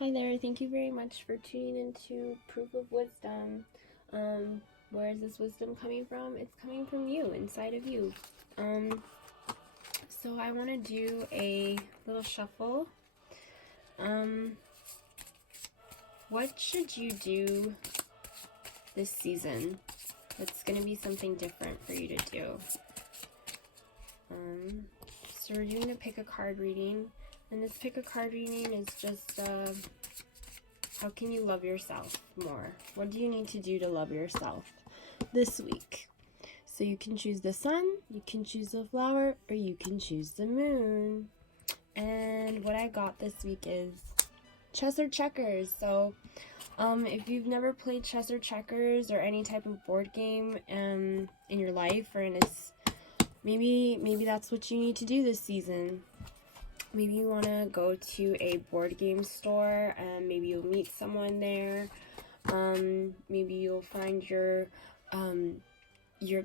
Hi there, thank you very much for tuning into Proof of Wisdom. Where is this wisdom coming from? It's coming from you, inside of you. So I want to do a little shuffle. What should you do this season? It's going to be something different for you to do. So we're doing a pick a card reading. And this pick a card reading is just, how can you love yourself more? What do you need to do to love yourself this week? So you can choose the sun, you can choose the flower, or you can choose the moon. And what I got this week is chess or checkers. So if you've never played chess or checkers or any type of board game in your life, or in this, maybe that's what you need to do this season. Maybe you want to go to a board game store and maybe you'll meet someone there. Maybe you'll find your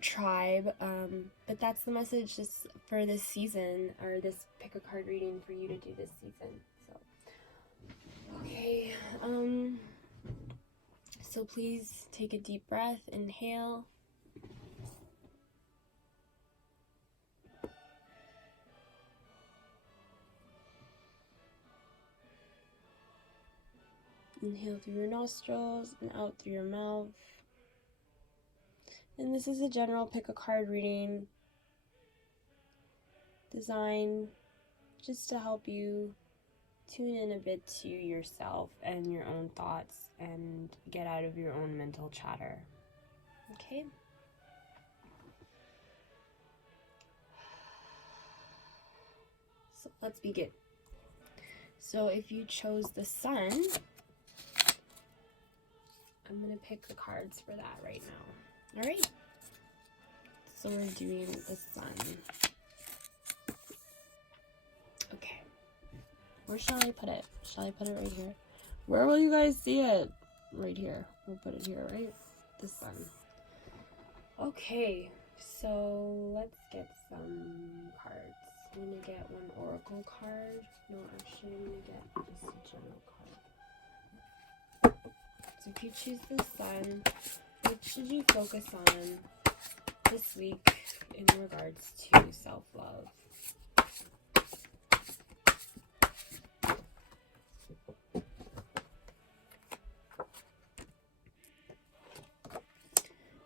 tribe. But that's the message just for this season, or this pick a card reading for you to do this season. So, okay. So please take a deep breath, inhale. Inhale through your nostrils and out through your mouth. And this is a general pick a card reading designed just to help you tune in a bit to yourself and your own thoughts and get out of your own mental chatter. Okay? So let's begin. So if you chose the sun, I'm going to pick the cards for that right now. Alright? So we're doing the sun. Okay. Where shall I put it? Shall I put it right here? Where will you guys see it? Right here. We'll put it here, right? The sun. Okay. So let's get some cards. I'm going to get one oracle card. No, actually I'm going to get just a general card. So if you choose the sun, what should you focus on this week in regards to self-love?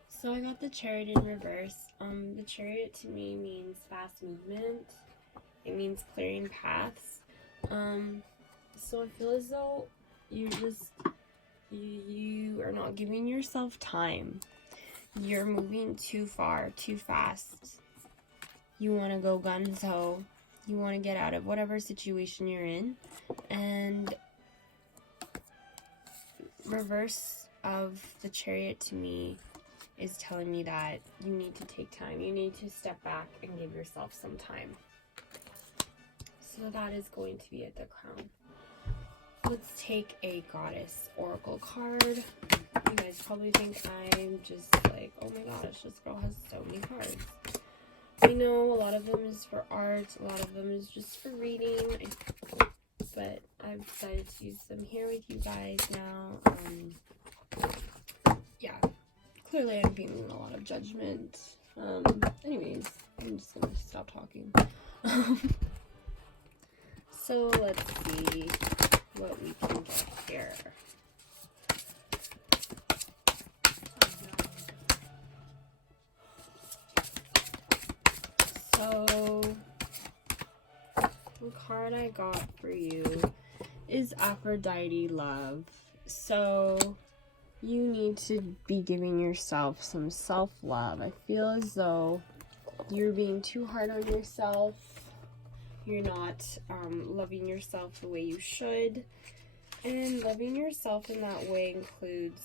So I got the Chariot in reverse. The Chariot to me means fast movement. It means clearing paths. So I feel as though you are not giving yourself time. You're moving too far, too fast. You want to go gung-ho. You want to get out of whatever situation you're in. And reverse of the Chariot to me is telling me that you need to take time. You need to step back and give yourself some time. So that is going to be at the crown. Let's take a goddess oracle card. You guys probably think I'm just like, oh my gosh, this girl has so many cards. I know a lot of them is for art, a lot of them is just for reading, but I've decided to use them here with you guys now. Yeah, clearly I'm feeling a lot of judgment. Anyways, I'm just gonna stop talking. So let's see what we can get here. So the card I got for you is Aphrodite Love. So you need to be giving yourself some self-love. I feel as though you're being too hard on yourself. You're not loving yourself the way you should. And loving yourself in that way includes...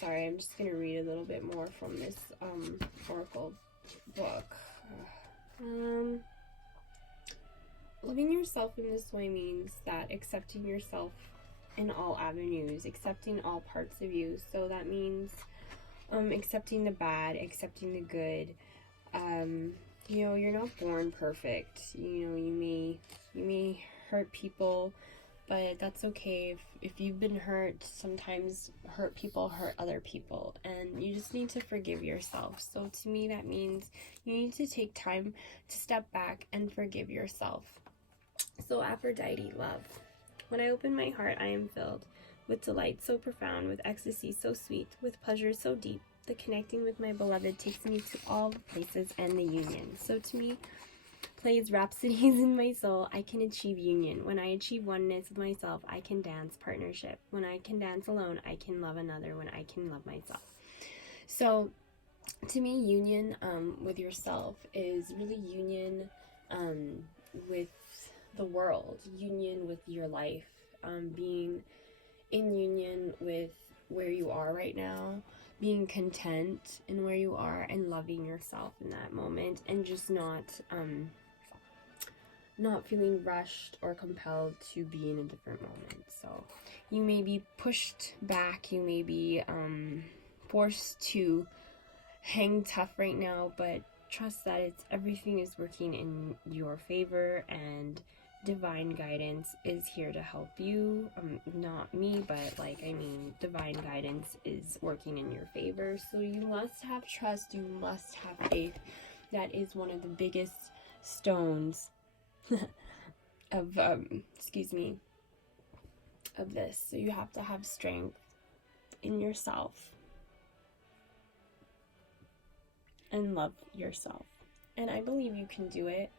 Sorry, I'm just going to read a little bit more from this oracle book. Loving yourself in this way means that accepting yourself in all avenues, accepting all parts of you. So that means accepting the bad, accepting the good. You know, you're not born perfect. You know, you may hurt people but that's okay. If you've been hurt, sometimes hurt people hurt other people, and you just need to forgive yourself. So to me, that means you need to take time to step back and forgive yourself. So Aphrodite, love. When I open my heart, I am filled with delight so profound, with ecstasy so sweet, with pleasure so deep. The connecting with my beloved takes me to all the places and the union. So to me, plays rhapsodies in my soul. I can achieve union. When I achieve oneness with myself, I can dance partnership. When I can dance alone, I can love another. When I can love myself. So to me, union with yourself is really union with the world, union with your life, being in union with where you are right now, being content in where you are, and loving yourself in that moment, and just not feeling rushed or compelled to be in a different moment. So you may be pushed back, you may be forced to hang tough right now, but trust that everything is working in your favor, and divine guidance is here to help you. Not me, but divine guidance is working in your favor. So you must have trust, you must have faith. That is one of the biggest stones of of this. So you have to have strength in yourself and love yourself, and I believe you can do it.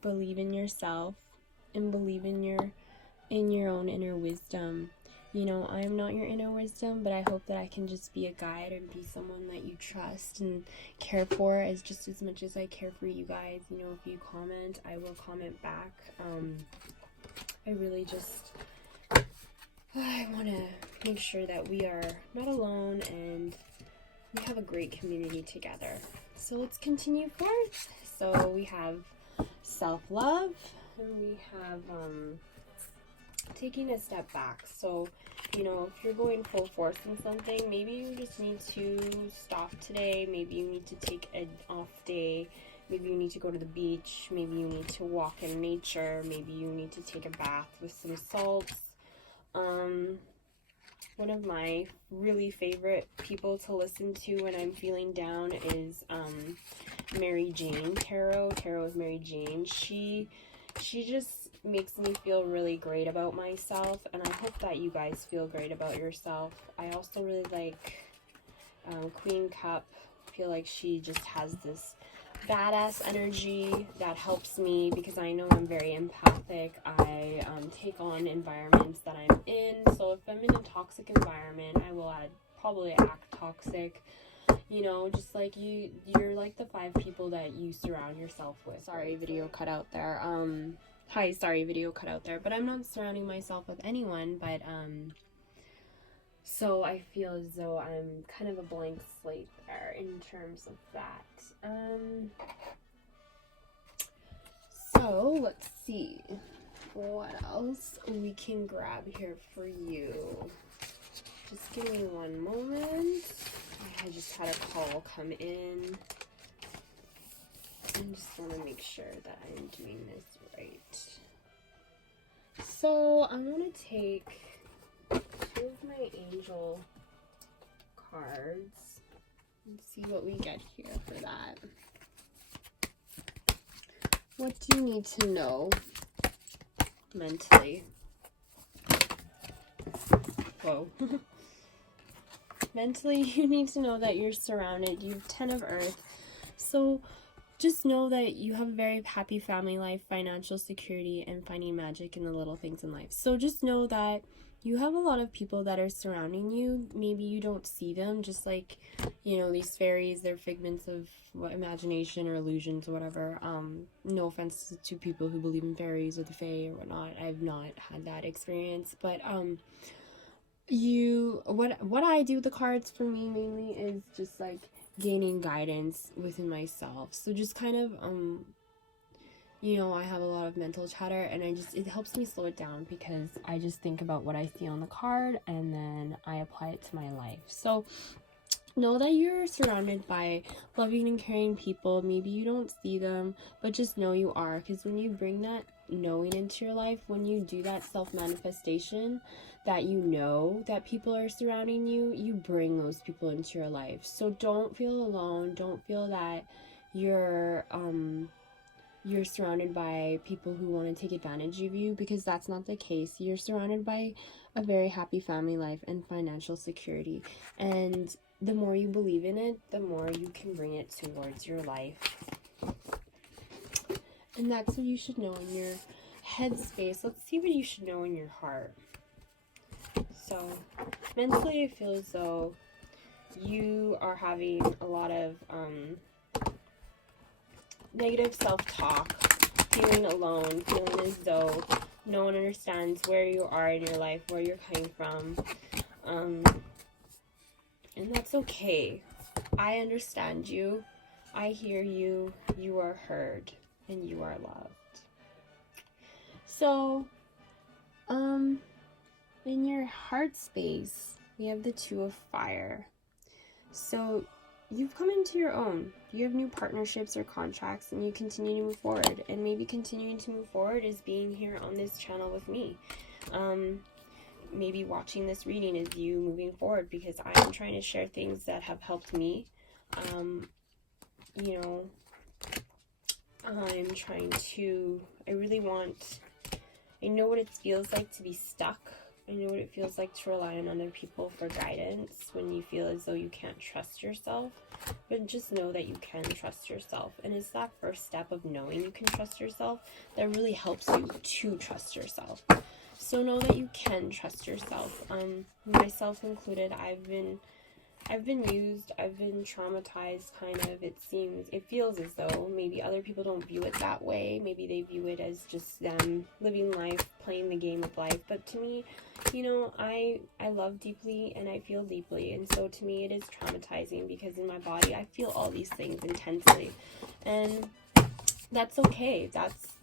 Believe in yourself and believe in your own inner wisdom. You know, I am not your inner wisdom, but I hope that I can just be a guide and be someone that you trust and care for as much as I care for you guys. You know, if you comment, I will comment back. I really just, I want to make sure that we are not alone and we have a great community together. So let's continue forth. So we have self-love, and we have taking a step back. So, you know, if you're going full force in something, maybe you just need to stop today. Maybe you need to take an off day. Maybe you need to go to the beach. Maybe you need to walk in nature. Maybe you need to take a bath with some salts. One of my really favorite people to listen to when I'm feeling down is Mary Jane Tarot. Tarot is Mary Jane. She just makes me feel really great about myself, and I hope that you guys feel great about yourself. I also really like Queen Cup. I feel like she just has this badass energy that helps me because I know I'm very empathic. I take on environments that I'm in. So if I'm in a toxic environment, I will probably act toxic. You know, just like you're like the 5 people that you surround yourself with. Sorry, video cut out there. Sorry, video cut out there. But I'm not surrounding myself with anyone, but so I feel as though I'm kind of a blank slate there in terms of that. So let's see what else we can grab here for you. Just give me one moment. I just had a call come in. I just want to make sure that I'm doing this right. So I want to take 2 of my angel cards and see what we get here for that. What do you need to know mentally? Whoa. Mentally, you need to know that you're surrounded. You have 10 of Earth. So just know that you have a very happy family life, financial security, and finding magic in the little things in life. So just know that you have a lot of people that are surrounding you. Maybe you don't see them, just like, you know, these fairies, they're figments of imagination or illusions or whatever. No offense to people who believe in fairies or the fae or whatnot. I've not had that experience, but what I do with the cards for me mainly is just like gaining guidance within myself. So just kind of you know, I have a lot of mental chatter, and it helps me slow it down because I just think about what I see on the card and then I apply it to my life. So know that you're surrounded by loving and caring people. Maybe you don't see them, but just know you are, because when you bring that knowing into your life, when you do that self-manifestation, that you know that people are surrounding you, you bring those people into your life. So don't feel alone. Don't feel that you're surrounded by people who want to take advantage of you, because that's not the case. You're surrounded by a very happy family life and financial security. And the more you believe in it, the more you can bring it towards your life. And that's what you should know in your headspace. Let's see what you should know in your heart. So, mentally, I feel as though you are having a lot of negative self-talk, feeling alone, feeling as though no one understands where you are in your life, where you're coming from. And that's okay. I understand you. I hear you. You are heard. And you are loved. So, in your heart space, we have the Two of Fire. So, you've come into your own. You have new partnerships or contracts, and you continue to move forward. And maybe continuing to move forward is being here on this channel with me. Maybe watching this reading is you moving forward, because I'm trying to share things that have helped me. You know, I'm trying to, I know what it feels like to be stuck. I know what it feels like to rely on other people for guidance when you feel as though you can't trust yourself. But just know that you can trust yourself. And it's that first step of knowing you can trust yourself that really helps you to trust yourself. So know that you can trust yourself. Myself included, I've been used, I've been traumatized, kind of. It feels as though maybe other people don't view it that way. Maybe they view it as just them living life, playing the game of life. But to me, you know, I love deeply and I feel deeply. And so to me, it is traumatizing, because in my body, I feel all these things intensely. And that's okay.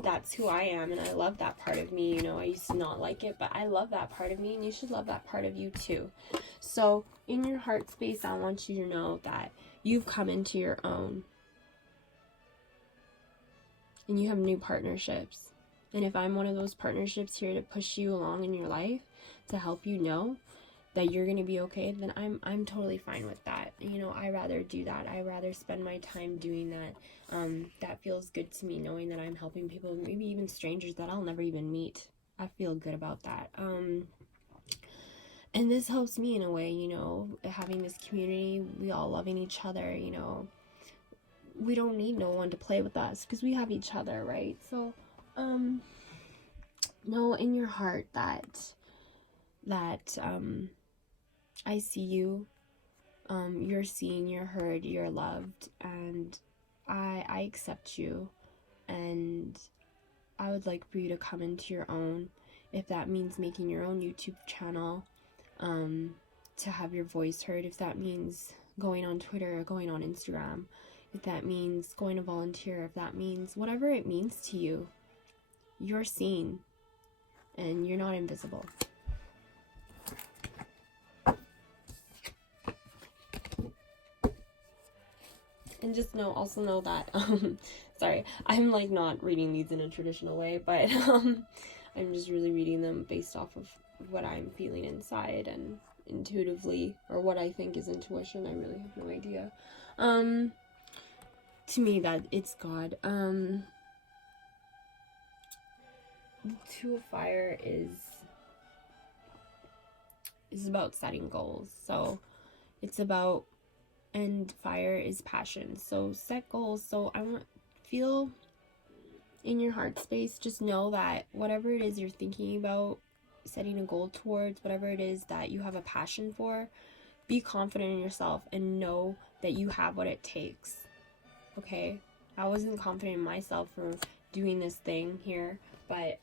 That's who I am, and I love that part of me. You know, I used to not like it, but I love that part of me, and you should love that part of you too. So in your heart space, I want you to know that you've come into your own, and you have new partnerships. And if I'm one of those partnerships here to push you along in your life, to help you know that you're going to be okay, then I'm totally fine with that. You know, I rather do that. I rather spend my time doing that. That feels good to me, knowing that I'm helping people, maybe even strangers that I'll never even meet. I feel good about that. And this helps me in a way, you know, having this community, we all loving each other, you know. We don't need no one to play with us, because we have each other, right? So, know in your heart that I see you, you're seen, you're heard, you're loved, and I accept you, and I would like for you to come into your own, if that means making your own YouTube channel, to have your voice heard, if that means going on Twitter or going on Instagram, if that means going to volunteer, if that means whatever it means to you, you're seen, and you're not invisible. And just also know that, sorry, I'm like not reading these in a traditional way, but I'm just really reading them based off of what I'm feeling inside and intuitively, or what I think is intuition. I really have no idea. To me, that it's God. The Two of Fire is about setting goals. So it's about, and fire is passion. So set goals. So feel in your heart space, just know that whatever it is you're thinking about, setting a goal towards, whatever it is that you have a passion for, be confident in yourself and know that you have what it takes. Okay? I wasn't confident in myself for doing this thing here, but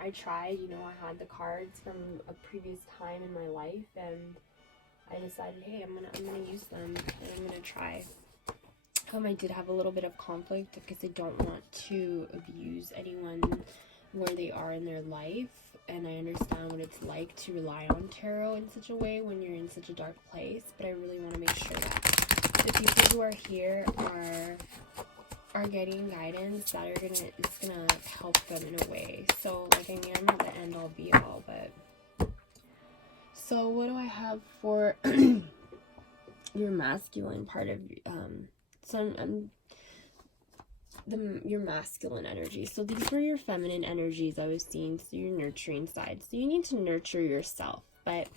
I tried. You know, I had the cards from a previous time in my life, and I decided, hey, I'm gonna use them, and I'm gonna try. I did have a little bit of conflict, because I don't want to abuse anyone where they are in their life, and I understand what it's like to rely on tarot in such a way when you're in such a dark place, but I really want to make sure that the people who are here are are getting guidance that it's gonna help them in a way. So like, I mean, I'm not the end all be all, but so what do I have for your masculine part of your masculine energy? So these were your feminine energies I was seeing, so your nurturing side. So you need to nurture yourself, but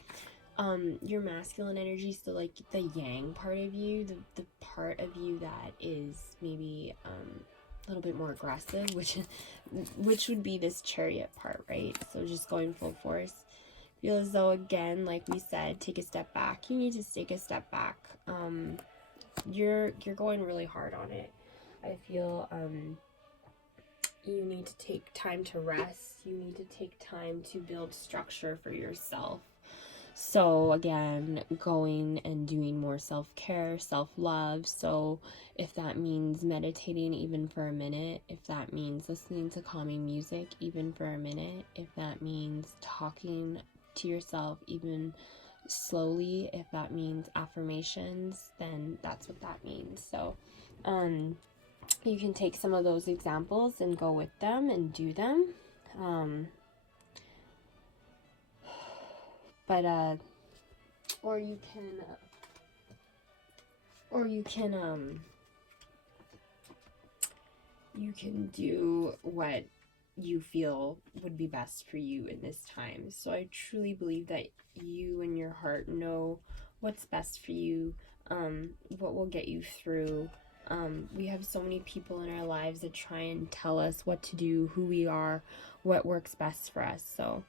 your masculine energy, so like the yang part of you, the part of you that is maybe a little bit more aggressive, which would be this chariot part, right? So just going full force. Feel as though, again, like we said, take a step back. You need to take a step back. You're going really hard on it. I feel you need to take time to rest. You need to take time to build structure for yourself. So again, going and doing more self-care, self-love. So if that means meditating even for a minute, if that means listening to calming music even for a minute, if that means talking to yourself even slowly, if that means affirmations, then that's what that means. So you can take some of those examples and go with them and do them. Or you can do what you feel would be best for you in this time. So I truly believe that you and your heart know what's best for you, what will get you through. We have so many people in our lives that try and tell us what to do, who we are, what works best for us. So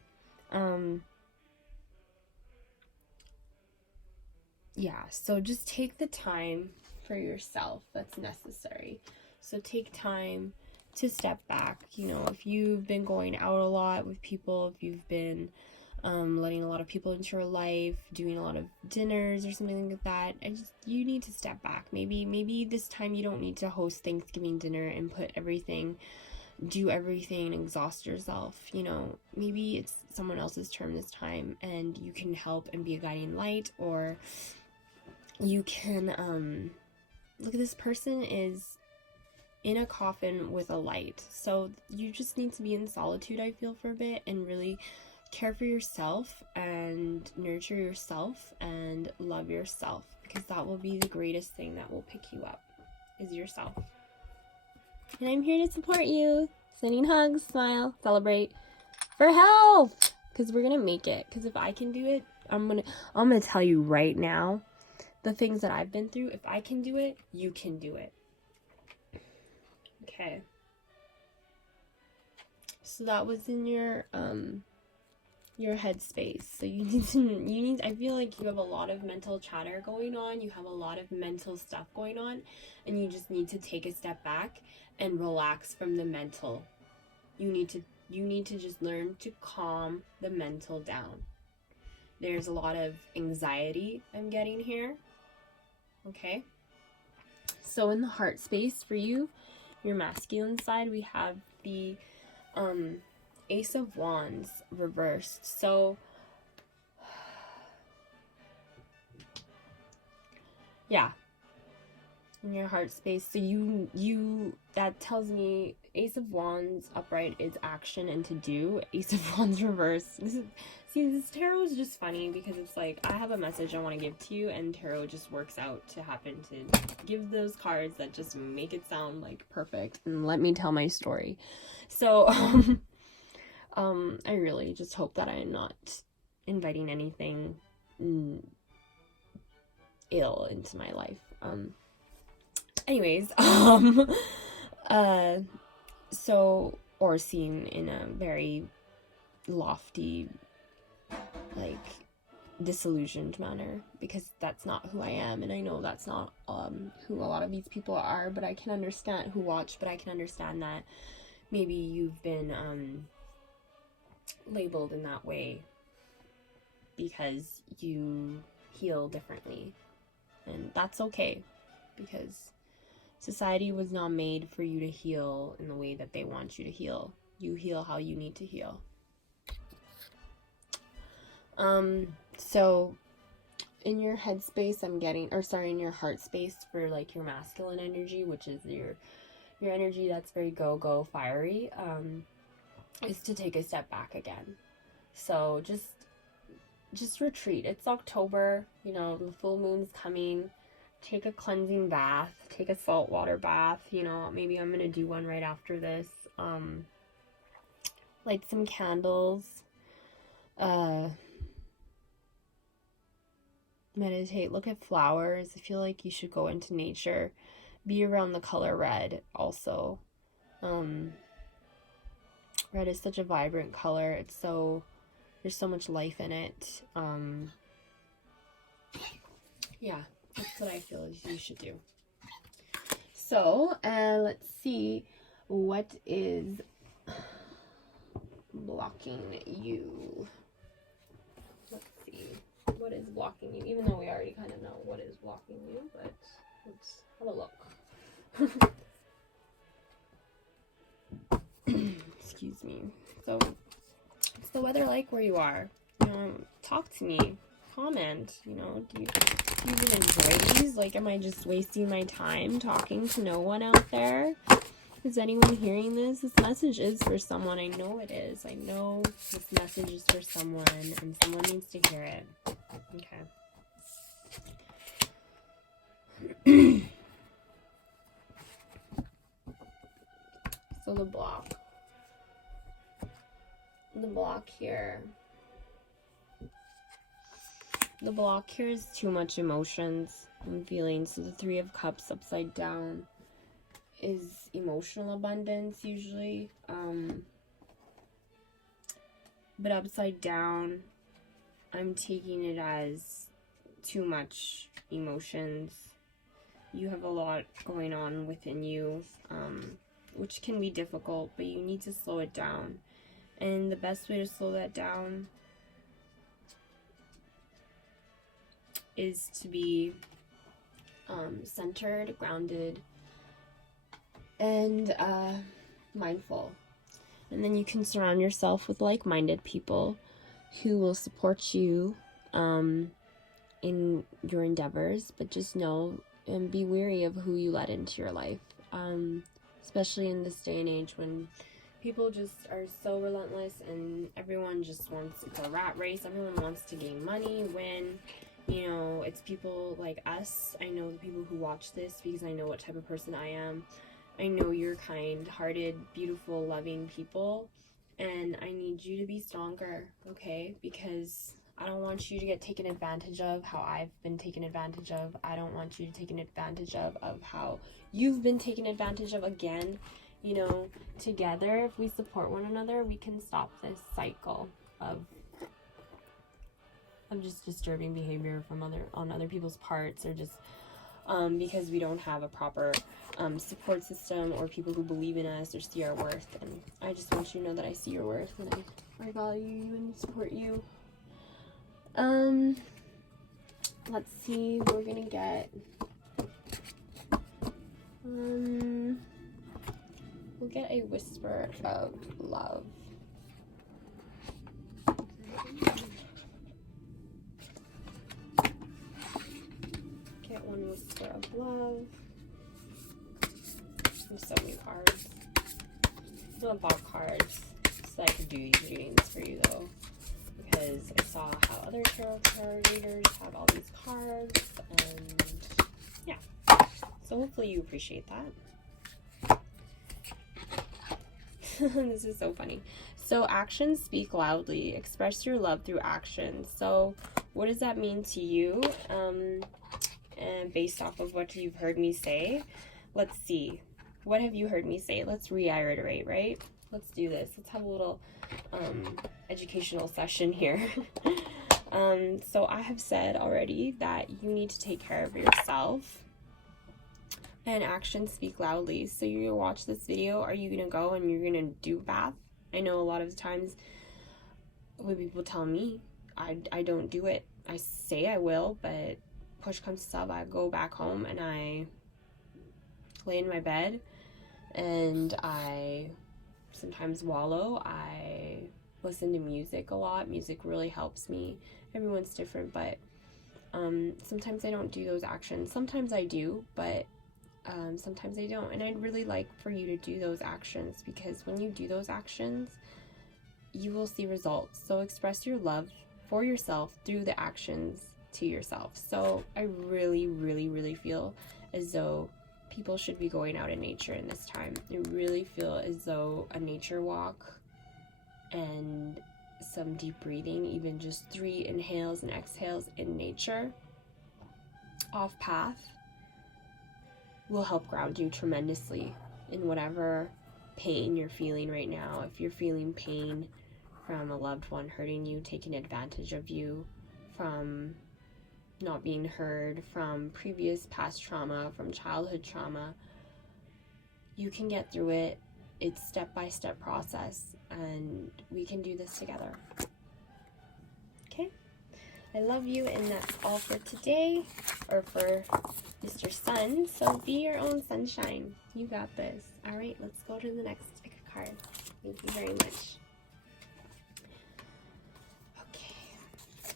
yeah, so just take the time for yourself that's necessary. So take time to step back. You know, if you've been going out a lot with people, if you've been letting a lot of people into your life, doing a lot of dinners or something like that, you need to step back. Maybe this time you don't need to host Thanksgiving dinner and do everything and exhaust yourself. You know, maybe it's someone else's turn this time and you can help and be a guiding light, or you can look, this person is in a coffin with a light, so you just need to be in solitude, I feel, for a bit, and really care for yourself and nurture yourself and love yourself, because that will be the greatest thing that will pick you up, is yourself. And I'm here to support you, sending hugs, smile, celebrate for health, because we're gonna make it. Because if I can do it, I'm gonna tell you right now, the things that I've been through, if I can do it, you can do it. Okay. So that was in your headspace. So I feel like you have a lot of mental chatter going on. You have a lot of mental stuff going on, and you just need to take a step back and relax from the mental. You need to just learn to calm the mental down. There's a lot of anxiety I'm getting here. Okay, so in the heart space for you, your masculine side, we have the Ace of Wands reversed. So yeah, in your heart space, so you that tells me Ace of Wands upright is action and to do. Ace of Wands reversed, this tarot is just funny, because it's like I have a message I want to give to you, and tarot just works out to happen to give those cards that just make it sound like perfect and let me tell my story. So I really just hope that I'm not inviting anything ill into my life. Anyways, so, or seen in a very lofty, like, disillusioned manner, because that's not who I am, and I know that's not who a lot of these people are, but I can understand but I can understand that maybe you've been labeled in that way because you heal differently, and that's okay, because society was not made for you to heal in the way that they want you to heal. You heal how you need to heal. So in your headspace, in your heart space for like your masculine energy, which is your energy that's very go, fiery, is to take a step back again. So just retreat. It's October, you know, the full moon's coming. Take a cleansing bath, take a saltwater bath, you know, maybe I'm gonna do one right after this. Light some candles, meditate, look at flowers. I feel like you should go into nature, be around the color red also. Red is such a vibrant color. It's so, there's so much life in it. Yeah, that's what I feel you should do. So, let's see what is blocking you. Let's see what is blocking you, even though we already kind of know what is blocking you, but let's have a look. Excuse me. So, what's the weather like where you are? You know, talk to me, comment, you know, do you even enjoy these? Like, am I just wasting my time talking to no one out there? Is anyone hearing this? This message is for someone. I know it is. I know this message is for someone, and someone needs to hear it. Okay. So the block here. The block here is too much emotions and feelings. So the Three of Cups upside down is emotional abundance usually. But upside down, I'm taking it as too much emotions. You have a lot going on within you, which can be difficult, but you need to slow it down. And the best way to slow that down is to be centered, grounded, and mindful. And then you can surround yourself with like-minded people who will support you in your endeavors, but just know and be wary of who you let into your life, especially in this day and age when people just are so relentless and everyone just wants a rat race. Everyone wants to gain money, win. You know, it's people like us. I know the people who watch this because I know what type of person I am. I know you're kind-hearted, beautiful, loving people, and I need you to be stronger, okay? Because I don't want you to get taken advantage of how I've been taken advantage of. I don't want you to take advantage of how you've been taken advantage of again. You know, together, if we support one another, we can stop this cycle of just disturbing behavior from on other people's parts, or just because we don't have a proper support system or people who believe in us or see our worth. And I just want you to know that I see your worth and I value you and support you. Let's see, we're gonna get we'll get a whisper of love. Get one whisper of love. There's so many cards. I don't bought cards so I could do these readings for you though, because I saw how other tarot card readers have all these cards, and yeah. So hopefully you appreciate that. This is so funny. So actions speak loudly. Express your love through action. So what does that mean to you? And based off of what you've heard me say, let's see. What have you heard me say? Let's reiterate, right? Let's do this. Let's have a little educational session here. So I have said already that you need to take care of yourself. And actions speak loudly. So you're going to watch this video. Are you going to go and you're going to do a bath? I know a lot of times when people tell me, I don't do it. I say I will, but push comes to shove, I go back home and I lay in my bed and I sometimes wallow. I listen to music a lot. Music really helps me. Everyone's different, but sometimes I don't do those actions. Sometimes I do, but Sometimes they don't. And I'd really like for you to do those actions, because when you do those actions, you will see results. So express your love for yourself through the actions to yourself. So I really, really, really feel as though people should be going out in nature in this time. I really feel as though a nature walk and some deep breathing, even just 3 inhales and exhales in nature, off path, will help ground you tremendously in whatever pain you're feeling right now. If you're feeling pain from a loved one hurting you, taking advantage of you, from not being heard, from previous past trauma, from childhood trauma, you can get through it. It's step-by-step process, and we can do this together. Okay? I love you, and that's all for today, or for Mr. Sun. So be your own sunshine. You got this. All right, let's go to the next pick a card. Thank you very much.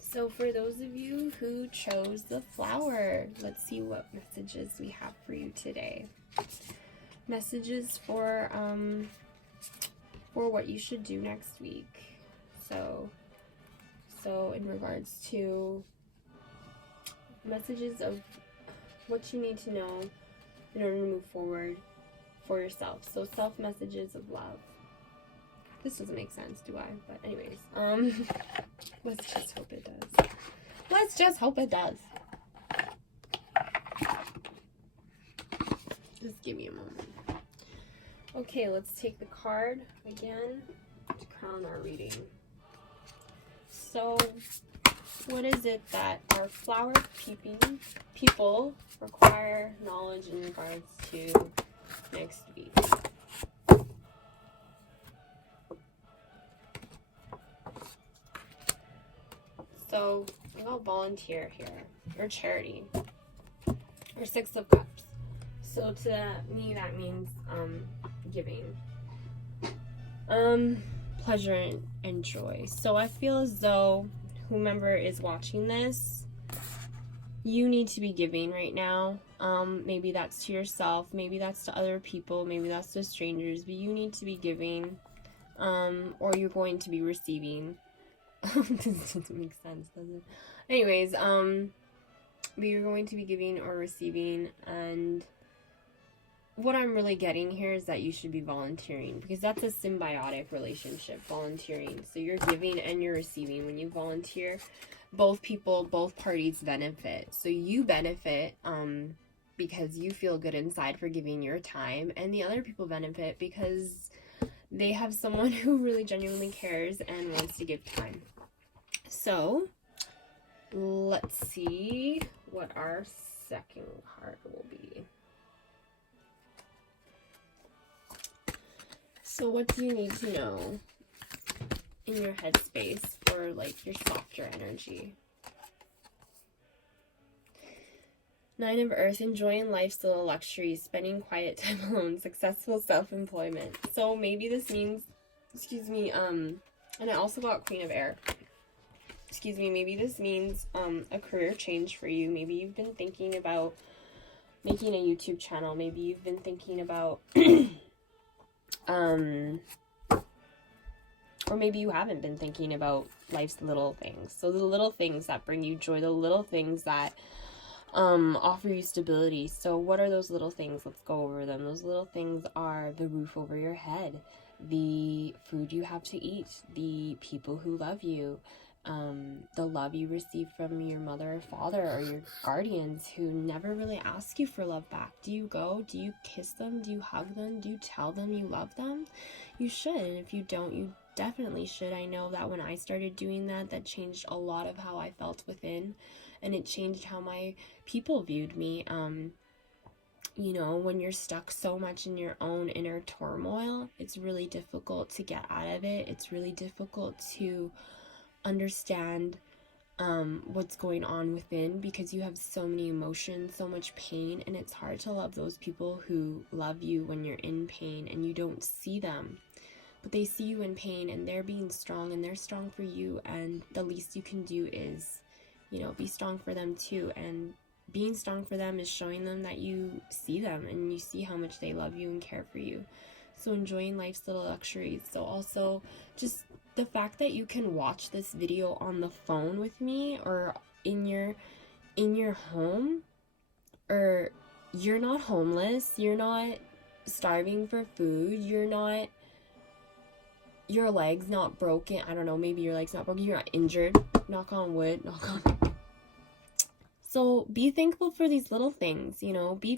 So for those of you who chose the flower, let's see what messages we have for you today. Messages for what you should do next week. So in regards to messages of what you need to know in order to move forward for yourself. So self messages of love. This doesn't make sense, do I? But anyways, let's just hope it does. Let's just hope it does. Just give me a moment. Okay, let's take the card again to crown our reading. So, what is it that our flower people require knowledge in regards to next week? So, I got volunteer here, or charity, or 6 of Cups. So to me, that means giving, pleasure and joy. So I feel as though whomever is watching this, you need to be giving right now. Maybe that's to yourself, maybe that's to other people, maybe that's to strangers, but you need to be giving, or you're going to be receiving. This doesn't make sense, does it? Anyways, but you're going to be giving or receiving, and what I'm really getting here is that you should be volunteering, because that's a symbiotic relationship, volunteering. So you're giving and you're receiving. When you volunteer, both parties benefit. So you benefit because you feel good inside for giving your time, and the other people benefit because they have someone who really genuinely cares and wants to give time. So let's see what our second card will be. So what do you need to know in your headspace for like your softer energy? 9 of Earth, enjoying life, still a luxury, spending quiet time alone, successful self-employment. So maybe this means, and I also got Queen of Air. Maybe this means a career change for you. Maybe you've been thinking about making a YouTube channel. Maybe you've been thinking about, or maybe you haven't been thinking about life's little things. So the little things that bring you joy, the little things that offer you stability. So what are those little things? Let's go over them. Those little things are the roof over your head, the food you have to eat, the people who love you, the love you receive from your mother or father or your guardians who never really ask you for love back. Do you go? Do you kiss them? Do you hug them? Do you tell them you love them? You should. And if you don't, you definitely should. I know that when I started doing that, that changed a lot of how I felt within, and it changed how my people viewed me. You know, when you're stuck so much in your own inner turmoil, it's really difficult to get out of it. It's really difficult to understand what's going on within, because you have so many emotions, so much pain, and it's hard to love those people who love you when you're in pain and you don't see them, but they see you in pain and they're being strong and they're strong for you, and the least you can do is, you know, be strong for them too. And being strong for them is showing them that you see them and you see how much they love you and care for you. So enjoying life's little luxuries. So also just the fact that you can watch this video on the phone with me or in your home, or you're not homeless, you're not starving for food, your leg's not broken. I don't know, maybe your leg's not broken, you're not injured. Knock on wood, knock on. So be thankful for these little things, you know, be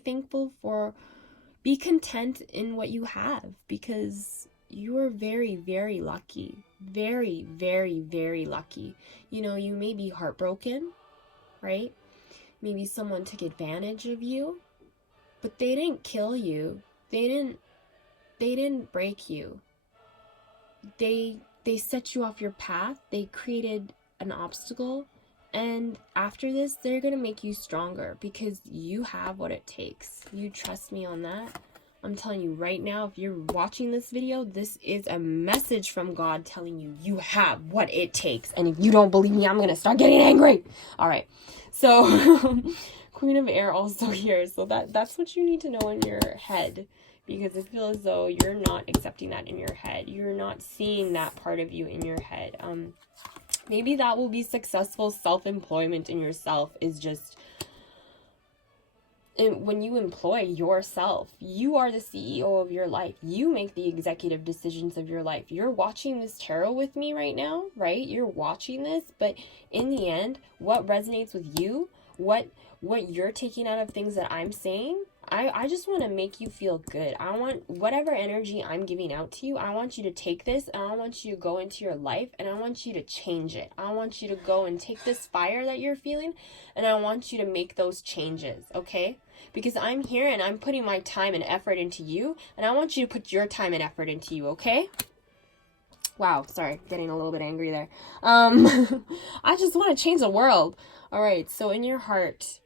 content in what you have, because you are very, very lucky. Very, very, very lucky. You know, you may be heartbroken, right? Maybe someone took advantage of you, but they didn't kill you. They didn't break you. They set you off your path. They created an obstacle. And after this, they're going to make you stronger because you have what it takes. You trust me on that. I'm telling you right now, if you're watching this video, this is a message from God telling you you have what it takes. And if you don't believe me, I'm going to start getting angry. All right. So Queen of Air also here. So that's what you need to know in your head, because I feel as though you're not accepting that in your head. You're not seeing that part of you in your head. Maybe that will be successful self-employment in yourself, is just when you employ yourself. You are the CEO of your life. You make the executive decisions of your life. You're watching this tarot with me right now, right? You're watching this, but in the end, what resonates with you, what you're taking out of things that I'm saying, I just want to make you feel good. I want whatever energy I'm giving out to you, I want you to take this and I want you to go into your life and I want you to change it. I want you to go and take this fire that you're feeling and I want you to make those changes, okay? Because I'm here and I'm putting my time and effort into you and I want you to put your time and effort into you, okay? Wow, sorry, getting a little bit angry there. I just want to change the world. All right, so in your heart,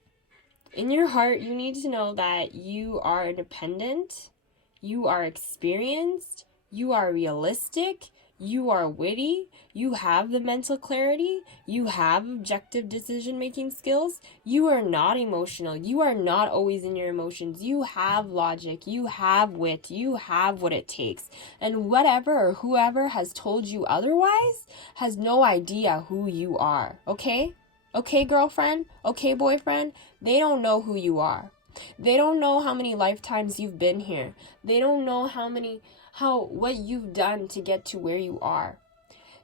you need to know that you are independent, you are experienced, you are realistic, you are witty, you have the mental clarity, you have objective decision-making skills, you are not emotional, you are not always in your emotions, you have logic, you have wit, you have what it takes. And whatever or whoever has told you otherwise has no idea who you are, okay? Okay, girlfriend? Okay, boyfriend? They don't know who you are. They don't know how many lifetimes you've been here. They don't know what you've done to get to where you are.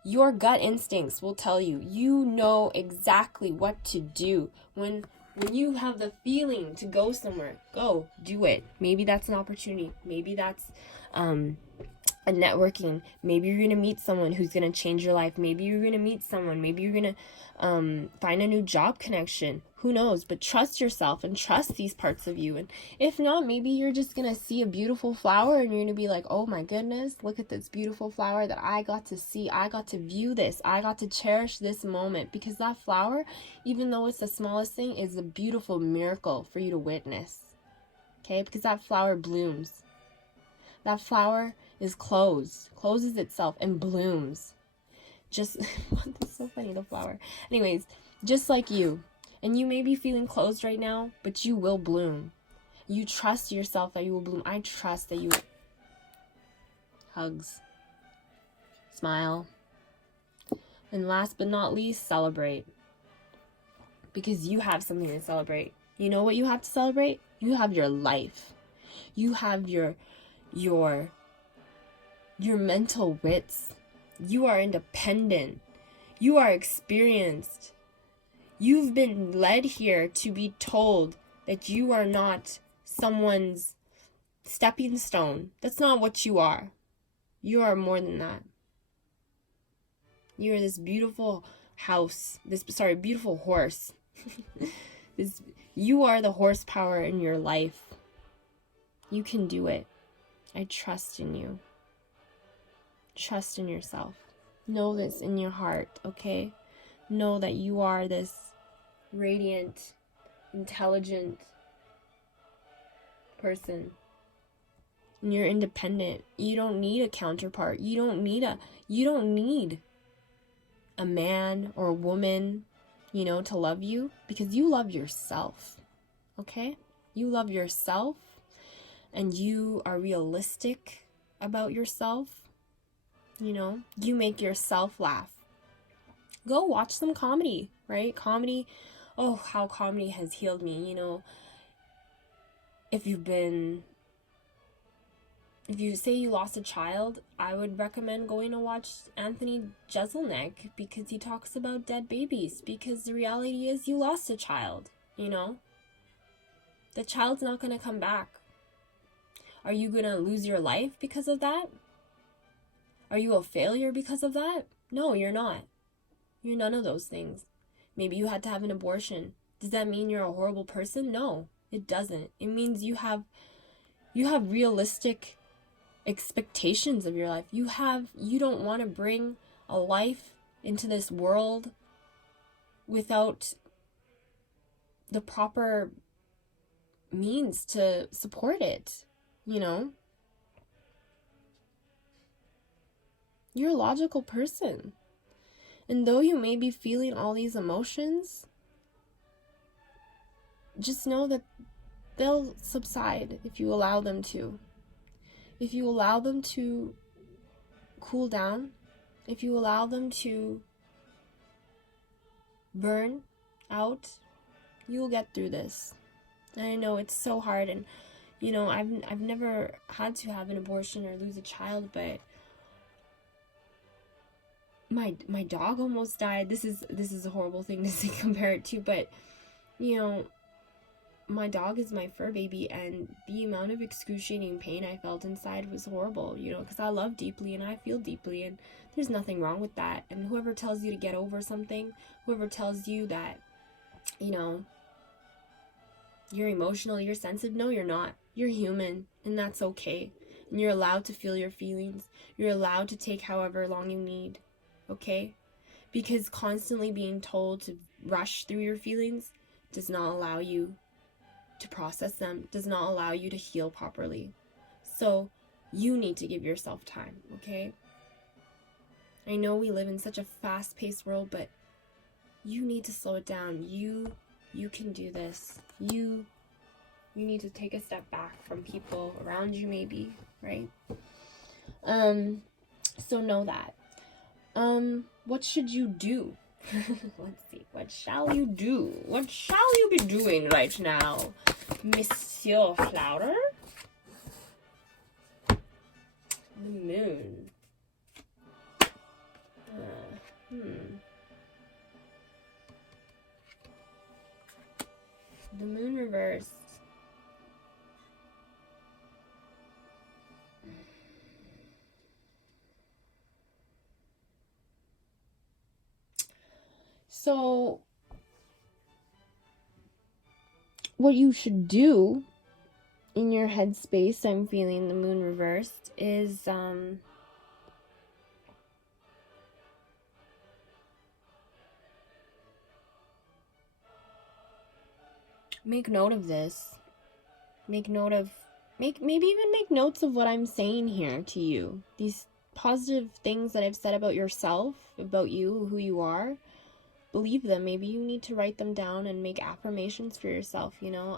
Your gut instincts will tell you. You know exactly what to do. When you have the feeling to go somewhere, go, do it. Maybe that's an opportunity. Maybe that's a networking. Maybe you're going to meet someone who's going to change your life. Maybe you're going to meet someone. Maybe you're going to find a new job connection. Who knows? But trust yourself and trust these parts of you. And if not, maybe you're just going to see a beautiful flower and you're going to be like, oh my goodness, look at this beautiful flower that I got to see. I got to view this. I got to cherish this moment, because that flower, even though it's the smallest thing, is a beautiful miracle for you to witness. Okay? Because that flower blooms. That flower is closes itself and blooms. Just, that's so funny, the flower. Anyways, just like you. And you may be feeling closed right now, but you will bloom. You trust yourself that you will bloom. I trust that you will. Hugs. Smile. And last but not least, celebrate. Because you have something to celebrate. You know what you have to celebrate? You have your life. You have your mental wits. You are independent. You are experienced. You've been led here to be told that you are not someone's stepping stone. That's not what you are. You are more than that. You are this beautiful beautiful horse. You are the horsepower in your life. You can do it. I trust in you. Trust in yourself. Know this in your heart, okay? Know that you are this radiant, intelligent person. And you're independent. You don't need a counterpart. You don't need a man or a woman, to love you, because you love yourself. okay? You love yourself and you are realistic about yourself. You know, you make yourself laugh. Go watch some comedy, right? Comedy, oh, how comedy has healed me, you know. If you say you lost a child, I would recommend going to watch Anthony Jeselnik because he talks about dead babies. Because the reality is you lost a child, you know? The child's not going to come back. Are you going to lose your life because of that? Are you a failure because of that? No, you're not. You're none of those things. Maybe you had to have an abortion. Does that mean you're a horrible person? No, it doesn't. It means you have realistic expectations of your life. You don't want to bring a life into this world without the proper means to support it, you know? You're a logical person. And though you may be feeling all these emotions, just know that they'll subside if you allow them to. If you allow them to cool down, if you allow them to burn out, you'll get through this. And I know it's so hard, and you know, I've never had to have an abortion or lose a child, but my dog almost died. This is a horrible thing to compare it to, but you know, my dog is my fur baby, and the amount of excruciating pain I felt inside was horrible, you know, because I love deeply and I feel deeply, and there's nothing wrong with that. And whoever tells you to get over something, whoever tells you that, you know, you're emotional, you're sensitive, no, you're not. You're human, and that's okay. And you're allowed to feel your feelings. You're allowed to take however long you need, okay? Because constantly being told to rush through your feelings does not allow you to process them, does not allow you to heal properly. So you need to give yourself time, okay? I know we live in such a fast-paced world, but you need to slow it down. You can do this. You need to take a step back from people around you, maybe, right? So know that. What should you do? Let's see. What shall you do? What shall you be doing right now, Monsieur Flounder? The moon. The moon reversed. So, what you should do in your headspace, I'm feeling the moon reversed, is make note of this. Maybe even make notes of what I'm saying here to you. These positive things that I've said about yourself, about you, who you are. Believe them. Maybe you need to write them down and make affirmations for yourself, you know.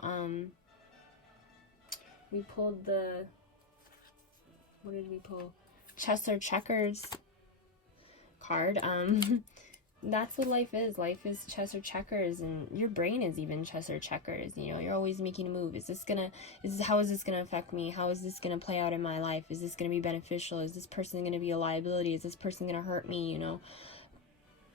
We pulled what did we pull? Chess or checkers card. That's what life is. Life is chess or checkers, and your brain is even chess or checkers. You know, you're always making a move. How is this gonna affect me? How is this gonna play out in my life? Is this gonna be beneficial? Is this person gonna be a liability? Is this person gonna hurt me? You know,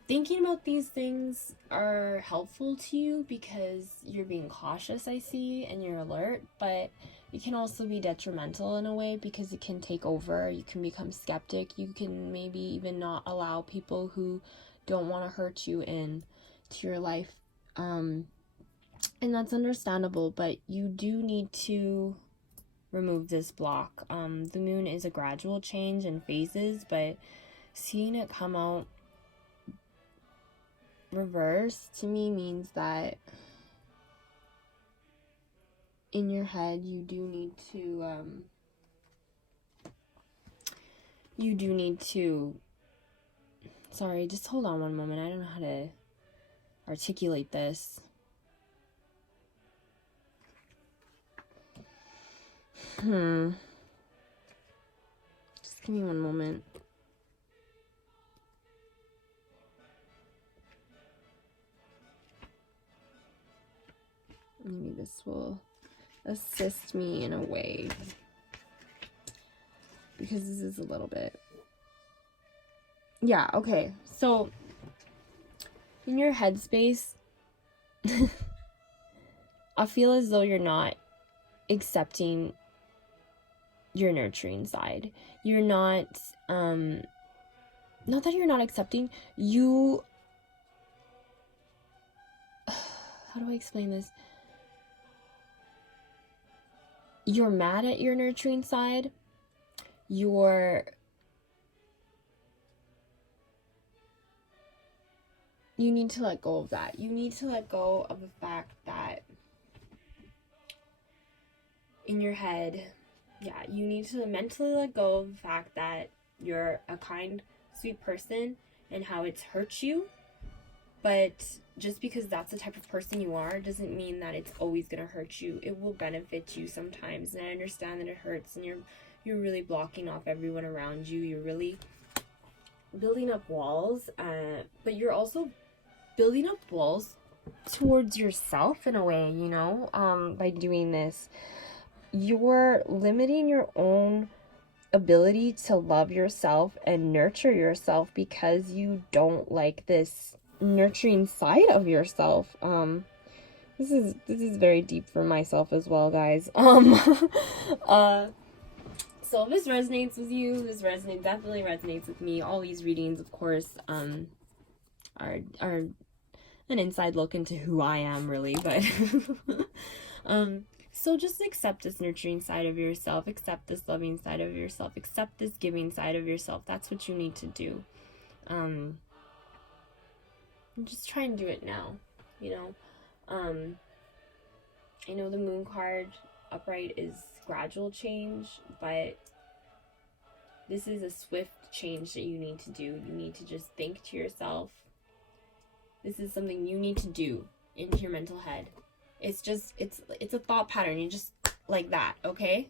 thinking about these things are helpful to you because you're being cautious, I see, and you're alert, but it can also be detrimental in a way because it can take over. You can become skeptic. You can maybe even not allow people who don't want to hurt you into your life. And that's understandable, but you do need to remove this block. The moon is a gradual change in phases, but seeing it come out reverse to me means that in your head you do need to sorry, just hold on one moment. I don't know how to articulate this. Just give me one moment. Maybe this will assist me in a way, because this is a little bit, yeah, okay. So in your headspace, I feel as though you're not accepting your nurturing side. You're not not that you're not accepting, you, how do I explain this? You're mad at your nurturing side. You need to let go of that. You need to let go of the fact that in your head, yeah, you need to mentally let go of the fact that you're a kind, sweet person and how it's hurt you. But just because that's the type of person you are doesn't mean that it's always going to hurt you. It will benefit you sometimes. And I understand that it hurts and you're really blocking off everyone around you. You're really building up walls. But you're also building up walls towards yourself in a way, you know, by doing this. You're limiting your own ability to love yourself and nurture yourself because you don't like this nurturing side of yourself. This is very deep for myself as well, guys. So if this resonates with you, definitely resonates with me. All these readings, of course, are an inside look into who I am, really, but so just accept this nurturing side of yourself, accept this loving side of yourself, accept this giving side of yourself. That's what you need to do. Just try and do it now, you know. I know the moon card upright is gradual change, but this is a swift change that you need to do. You need to just think to yourself. This is something you need to do into your mental head. It's just, it's a thought pattern. You just, like that, okay?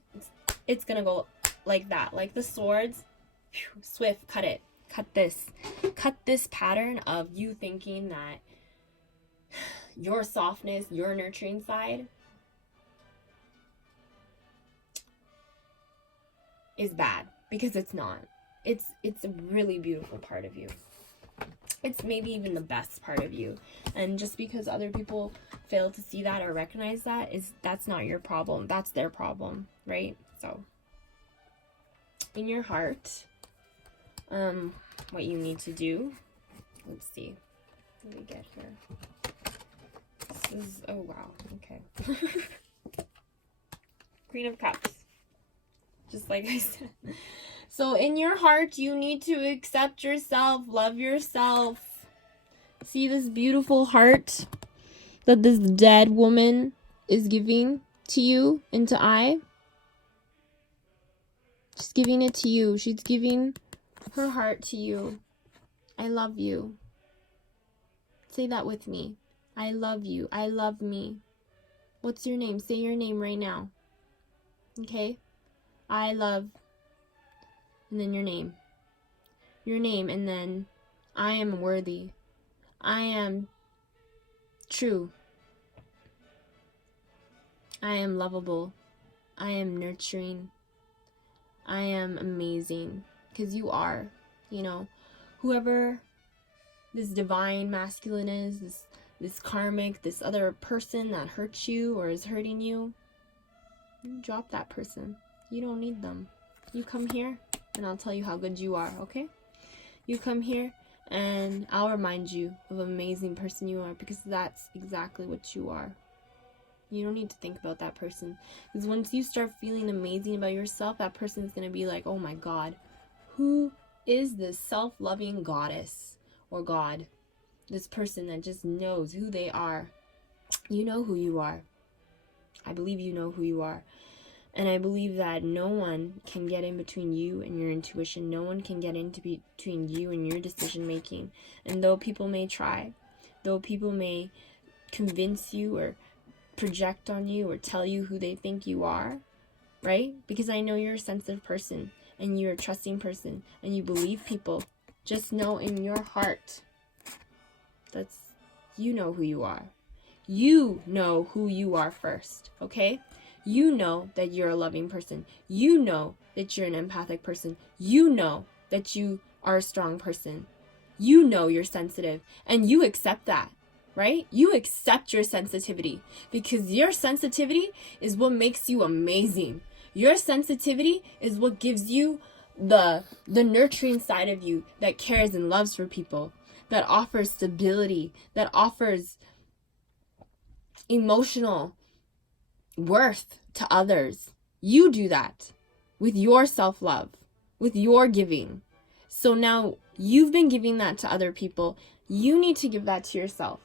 It's gonna go like that. Like the swords, swift, cut it. Cut this pattern of you thinking that your softness, your nurturing side is bad, because it's not. It's a really beautiful part of you. It's maybe even the best part of you. And just because other people fail to see that or recognize that, that's not your problem. That's their problem, right? So in your heart, what you need to do, let's see, let me get here. This is, oh wow, okay. Queen of Cups, just like I said. So in your heart, you need to accept yourself, love yourself. See this beautiful heart that this dead woman is giving to you and to I? She's giving it to you. She's giving her heart to you. I love you. Say that with me. I love you. I love me. What's your name? Say your name right now. Okay? I love, and then your name. Your name, and then I am worthy. I am true. I am lovable. I am nurturing. I am amazing. Because you are, you know, whoever this divine masculine is, this karmic, this other person that hurts you or is hurting you, drop that person. You don't need them. You come here and I'll tell you how good you are, okay? You come here and I'll remind you of an amazing person you are, because that's exactly what you are. You don't need to think about that person, because once you start feeling amazing about yourself, that person is going to be like, oh my God, who is this self-loving goddess or God? This person that just knows who they are. You know who you are. I believe you know who you are. And I believe that no one can get in between you and your intuition. No one can get in between you and your decision making. And though people may try, though people may convince you or project on you or tell you who they think you are, right? Because I know you're a sensitive person and you're a trusting person and you believe people. Just know in your heart that's, you know who you are. You know who you are first, okay? You know that you're a loving person. You know that you're an empathic person. You know that you are a strong person. You know you're sensitive and you accept that, right? You accept your sensitivity because your sensitivity is what makes you amazing. Your sensitivity is what gives you the nurturing side of you that cares and loves for people, that offers stability, that offers emotional worth to others. You do that with your self-love, with your giving. So now you've been giving that to other people. You need to give that to yourself.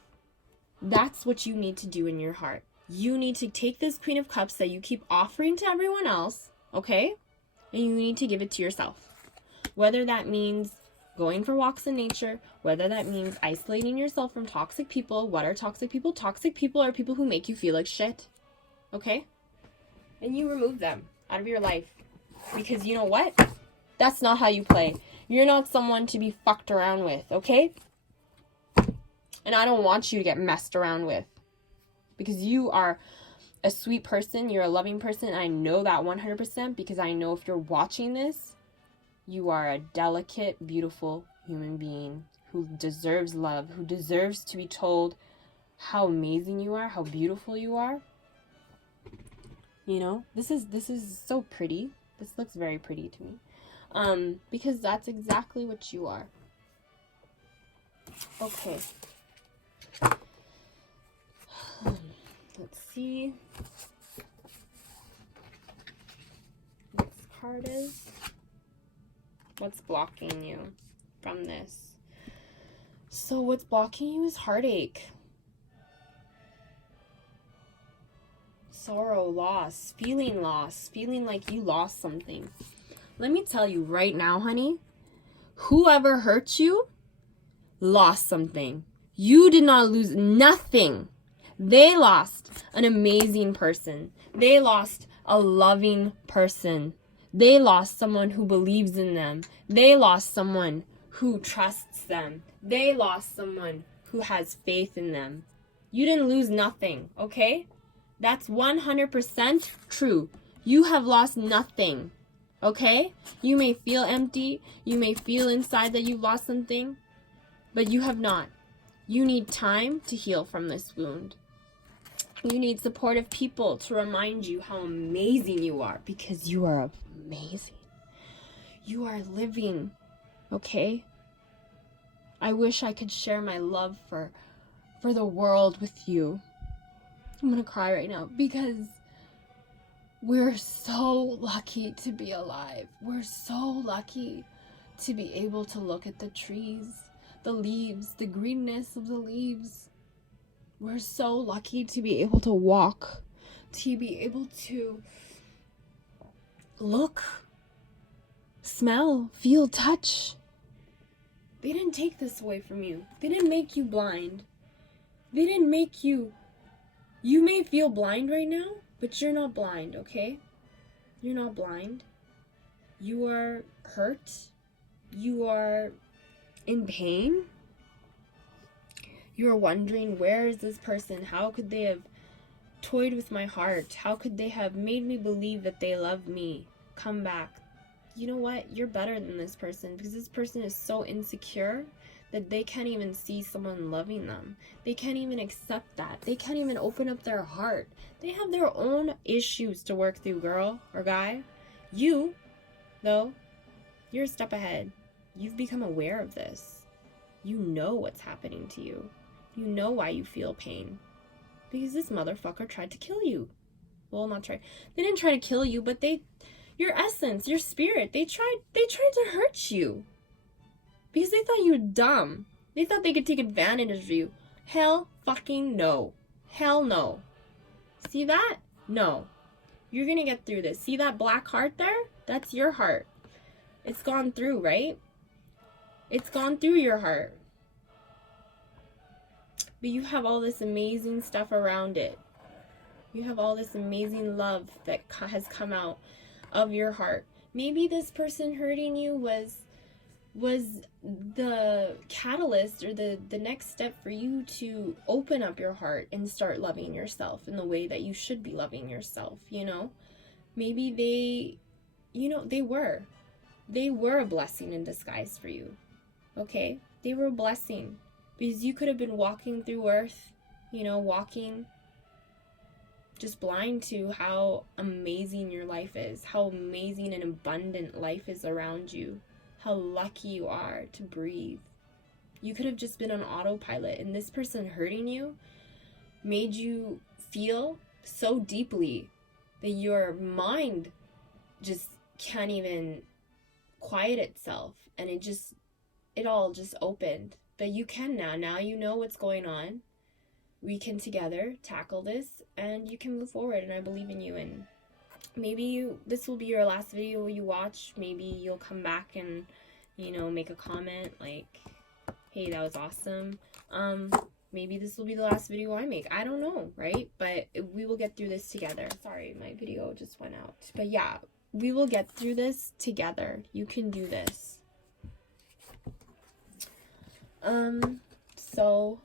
That's what you need to do in your heart. You need to take this Queen of Cups that you keep offering to everyone else, okay? And you need to give it to yourself. Whether that means going for walks in nature, whether that means isolating yourself from toxic people. What are toxic people? Toxic people are people who make you feel like shit, okay? And you remove them out of your life. Because you know what? That's not how you play. You're not someone to be fucked around with, okay? And I don't want you to get messed around with. Because you are a sweet person. You're a loving person. I know that 100% because I know if you're watching this, you are a delicate, beautiful human being who deserves love, who deserves to be told how amazing you are, how beautiful you are. You know, this is so pretty. This looks very pretty to me. Because that's exactly what you are. Okay. Let's see. Next card is, what's blocking you from this? So what's blocking you is heartache. Sorrow, loss, feeling like you lost something. Let me tell you right now, honey, whoever hurt you lost something. You did not lose nothing. They lost an amazing person. They lost a loving person. They lost someone who believes in them. They lost someone who trusts them. They lost someone who has faith in them. You didn't lose nothing, okay? That's 100% true. You have lost nothing, okay? You may feel empty. You may feel inside that you've lost something, but you have not. You need time to heal from this wound. You need supportive people to remind you how amazing you are, because you are amazing. You are living, okay? I wish I could share my love for the world with you. I'm gonna cry right now because we're so lucky to be alive. We're so lucky to be able to look at the trees, the leaves, the greenness of the leaves. We're so lucky to be able to walk, to be able to look, smell, feel, touch. They didn't take this away from you. They didn't make you blind. They didn't make you... You may feel blind right now, but you're not blind, okay? You're not blind. You are hurt. You are in pain. You are wondering, where is this person? How could they have toyed with my heart? How could they have made me believe that they love me? Come back. You know what? You're better than this person, because this person is so insecure that they can't even see someone loving them. They can't even accept that. They can't even open up their heart. They have their own issues to work through, girl or guy. You, though, you're a step ahead. You've become aware of this. You know what's happening to you. You know why you feel pain. Because this motherfucker tried to kill you. Well, not try. They didn't try to kill you, but your essence, your spirit, they tried to hurt you. Because they thought you were dumb. They thought they could take advantage of you. Hell fucking no. Hell no. See that? No. You're gonna get through this. See that black heart there? That's your heart. It's gone through, right? It's gone through your heart. But you have all this amazing stuff around it. You have all this amazing love that has come out of your heart. Maybe this person hurting you was the catalyst or the next step for you to open up your heart and start loving yourself in the way that you should be loving yourself, you know? Maybe they were a blessing in disguise for you, okay? They were a blessing because you could have been walking through earth, you know, walking just blind to how amazing your life is, how amazing and abundant life is around you, how lucky you are to breathe. You could have just been on autopilot, and this person hurting you made you feel so deeply that your mind just can't even quiet itself, and it all just opened. But you can now you know what's going on. We can together tackle this, and you can move forward, and I believe in you. And maybe this will be your last video you watch. Maybe you'll come back and, you know, make a comment like, hey, that was awesome. Maybe this will be the last video I make. I don't know, right? But we will get through this together. Sorry, my video just went out. But yeah, we will get through this together. You can do this. So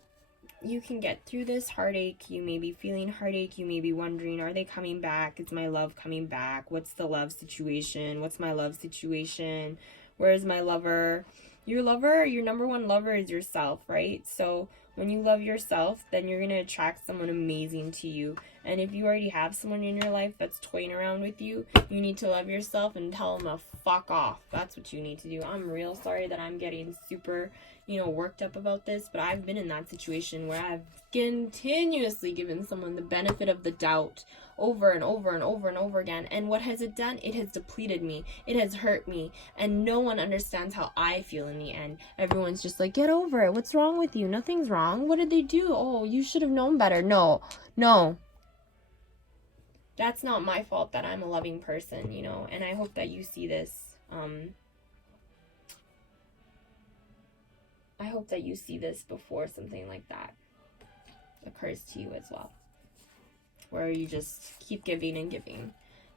you can get through this heartache. You may be feeling heartache. You may be wondering, are they coming back? Is my love coming back? What's the love situation? What's my love situation? Where's my lover? Your lover, your number one lover is yourself, right? So when you love yourself, then you're going to attract someone amazing to you. And if you already have someone in your life that's toying around with you, you need to love yourself and tell them to fuck off. That's what you need to do. I'm real sorry that I'm getting super, you know, worked up about this, but I've been in that situation where I've continuously given someone the benefit of the doubt over and over and over and over again. And what has it done? It has depleted me. It has hurt me. And no one understands how I feel in the end. Everyone's just like, get over it. What's wrong with you? Nothing's wrong. What did they do? Oh, you should have known better. No. That's not my fault that I'm a loving person, you know, and I hope that you see this. I hope that you see this before something like that occurs to you as well, where you just keep giving and giving,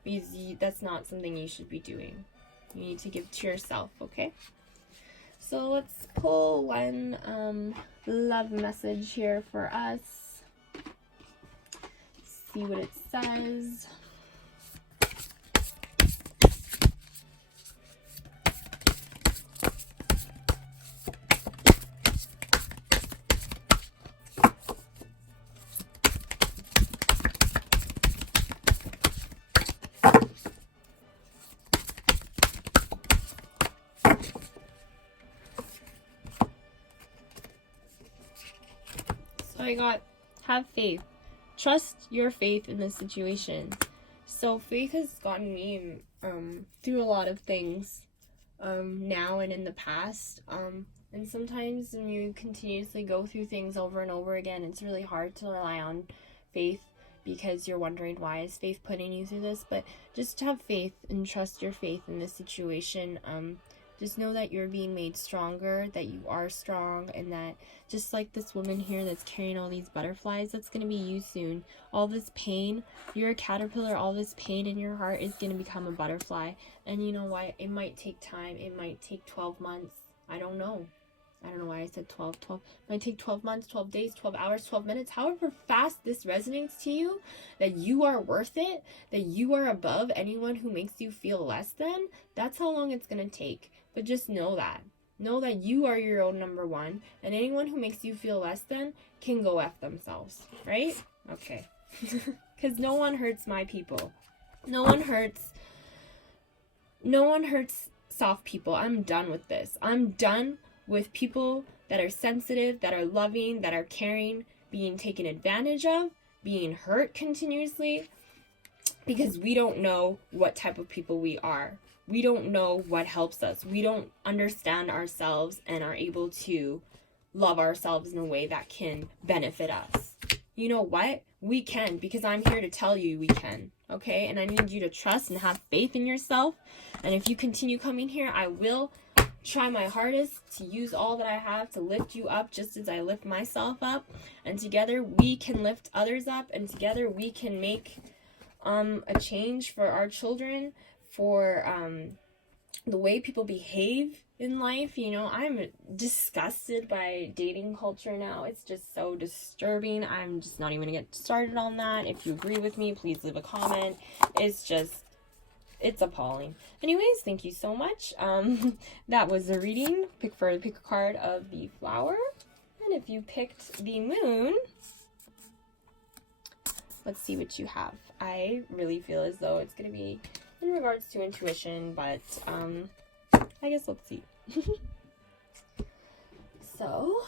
because that's not something you should be doing. You need to give to yourself, okay? So let's pull one love message here for us. See what it says. So I got, have faith. Trust your faith in this situation. So faith has gotten me through a lot of things now and in the past. And sometimes when you continuously go through things over and over again, it's really hard to rely on faith because you're wondering, why is faith putting you through this? But just have faith and trust your faith in this situation. Just know that you're being made stronger, that you are strong, and that just like this woman here that's carrying all these butterflies, that's going to be you soon. All this pain, you're a caterpillar, all this pain in your heart is going to become a butterfly. And you know what? It might take time. It might take 12 months. I don't know. I don't know why I said 12. It might take 12 months, 12 days, 12 hours, 12 minutes. However fast this resonates to you, that you are worth it, that you are above anyone who makes you feel less than, that's how long it's going to take. But just know that. Know that you are your own number one, and anyone who makes you feel less than can go F themselves, right? Okay. Because no one hurts my people. No one hurts soft people. I'm done with this. I'm done with people that are sensitive, that are loving, that are caring, being taken advantage of, being hurt continuously, because we don't know what type of people we are. We don't know what helps us. We don't understand ourselves and are able to love ourselves in a way that can benefit us. You know what? We can, because I'm here to tell you we can, okay? And I need you to trust and have faith in yourself. And if you continue coming here, I will try my hardest to use all that I have to lift you up just as I lift myself up. And together we can lift others up, and together we can make a change for our children, for the way people behave in life. You know, I'm disgusted by dating culture now. It's just so disturbing. I'm just not even gonna get started on that. If you agree with me, please leave a comment. It's appalling. Anyways, thank you so much. That was the reading. Pick a card of the flower. And if you picked the moon, let's see what you have. I really feel as though it's going to be in regards to intuition, but I guess let's see. So,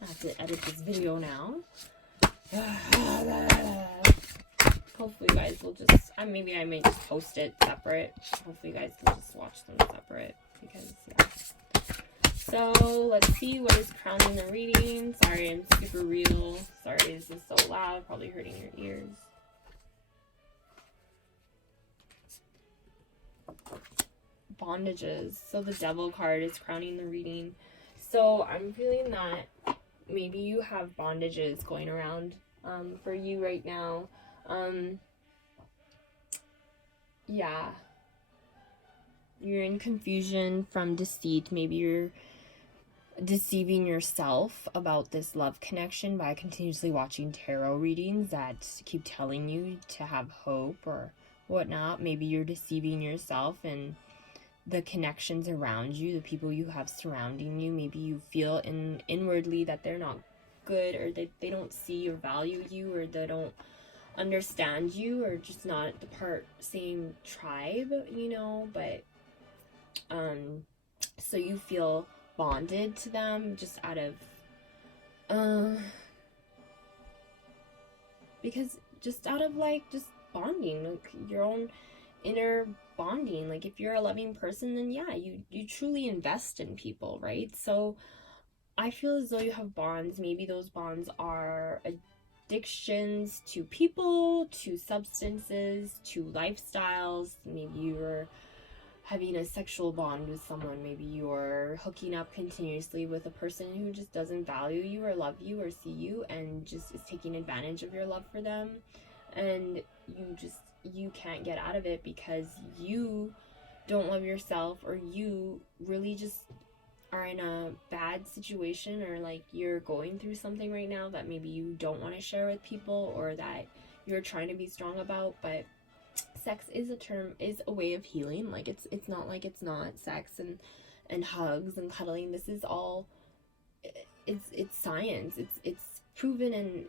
I have to edit this video now. Hopefully you guys will just, maybe I may just post it separate. Hopefully you guys can just watch them separate, because, yeah. So, let's see what is crowning the reading. Sorry, I'm super real. Sorry, this is so loud, probably hurting your ears. Bondages. So, the Devil card is crowning the reading. So, I'm feeling that maybe you have bondages going around for you right now. Yeah. You're in confusion from deceit. Maybe you're deceiving yourself about this love connection by continuously watching tarot readings that keep telling you to have hope or whatnot. Maybe you're deceiving yourself and the connections around you, the people you have surrounding you. Maybe you feel inwardly that they're not good, or that they don't see or value you, or they don't understand you, or just not the same tribe, you know. But so you feel bonded to them just out of because just out of like just bonding, like your own inner bonding. Like if you're a loving person, then yeah, you truly invest in people, right? So I feel as though you have bonds. Maybe those bonds are addictions to people, to substances, to lifestyles. Maybe you were having a sexual bond with someone. Maybe you're hooking up continuously with a person who just doesn't value you or love you or see you, and just is taking advantage of your love for them. And you can't get out of it because you don't love yourself, or you really just are in a bad situation, or like you're going through something right now that maybe you don't want to share with people, or that you're trying to be strong about. But sex is a way of healing. Like it's not like it's not. Sex and hugs and cuddling, this is all, it's science. It's proven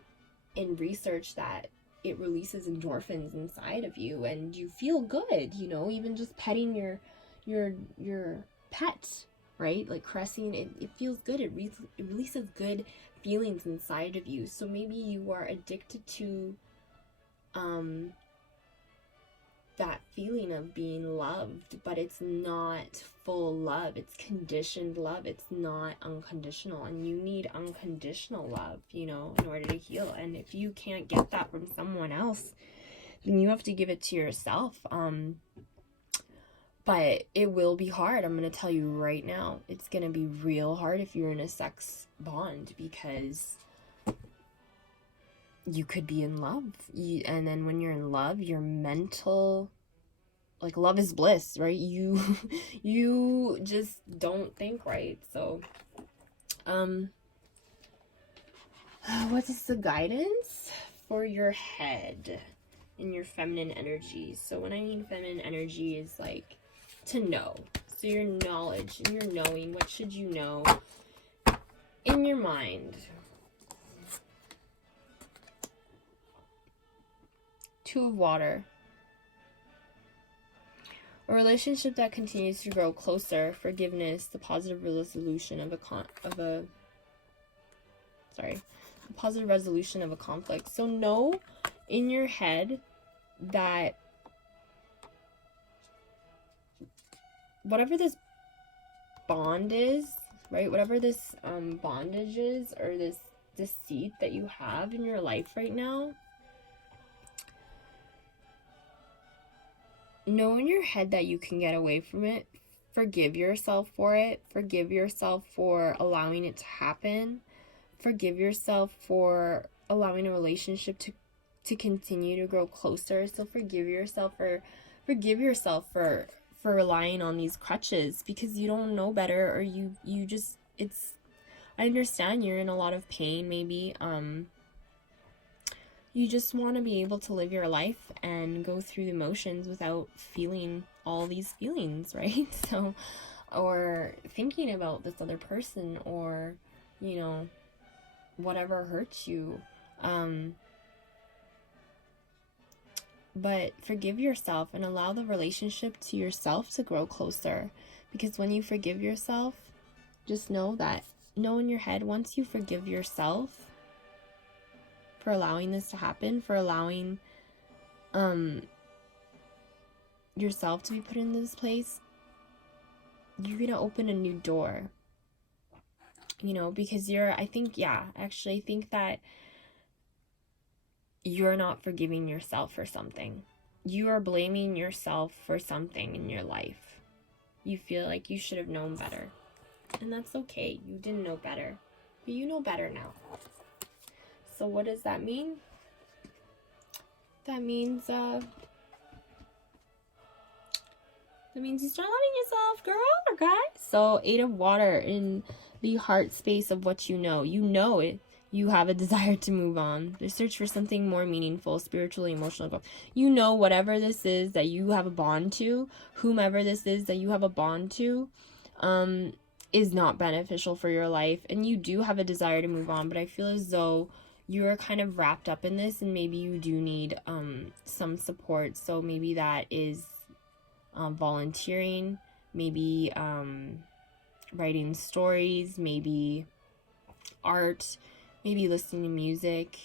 in research that it releases endorphins inside of you, and you feel good, you know. Even just petting your pet, right? Like caressing it feels good. It releases good feelings inside of you. So maybe you are addicted to that feeling of being loved, but it's not full love. It's conditioned love. It's not unconditional, and you need unconditional love, you know, in order to heal. And if you can't get that from someone else, then you have to give it to yourself. But it will be hard. I'm going to tell you right now, it's going to be real hard if you're in a sex bond, because you could be in love, and then when you're in love, your mental, like, love is bliss, right? You just don't think right. So what is the guidance for your head in your feminine energy? So when I mean feminine energy is like to know. So your knowledge and your knowing, what should you know in your mind? Two of water. A relationship that continues to grow closer, forgiveness, the positive resolution of a positive resolution of a conflict. So know in your head that whatever this bond is, right? Whatever this bondage is, or this deceit that you have in your life right now, know in your head that you can get away from it Forgive yourself for it. Forgive yourself for allowing it to happen. Forgive yourself for allowing a relationship to continue to grow closer. So forgive yourself for relying on these crutches, because you don't know better, or you just, I understand you're in a lot of pain, maybe. You just want to be able to live your life and go through the motions without feeling all these feelings, right? So, or thinking about this other person, or, you know, whatever hurts you. But forgive yourself and allow the relationship to yourself to grow closer. Because when you forgive yourself, just know in your head, once you forgive yourself for allowing this to happen, for allowing yourself to be put in this place, you're gonna open a new door. You know, because I think that you're not forgiving yourself for something. You are blaming yourself for something in your life. You feel like you should have known better. And that's okay. You didn't know better. But you know better now. So what does that mean? That means you start loving yourself, girl or guy. So 8 of water in the heart space of what you know. You know it. You have a desire to move on. To search for something more meaningful, spiritually, emotional growth. You know whatever this is that you have a bond to, whomever this is that you have a bond to, is not beneficial for your life. And you do have a desire to move on, but I feel as though you're kind of wrapped up in this, and maybe you do need some support. So maybe that is volunteering, maybe writing stories, maybe art, maybe listening to music,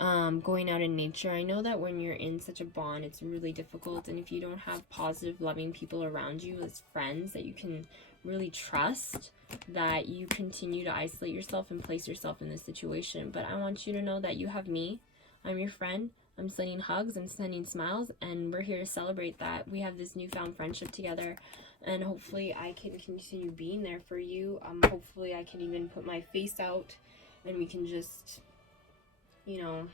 going out in nature. I know that when you're in such a bond, it's really difficult, and if you don't have positive, loving people around you as friends that you can really trust, that you continue to isolate yourself and place yourself in this situation. But I want you to know that you have me. I'm your friend. I'm sending hugs, I'm sending smiles, and we're here to celebrate that. We have this newfound friendship together, and hopefully I can continue being there for you. Hopefully I can even put my face out, and we can just, you know,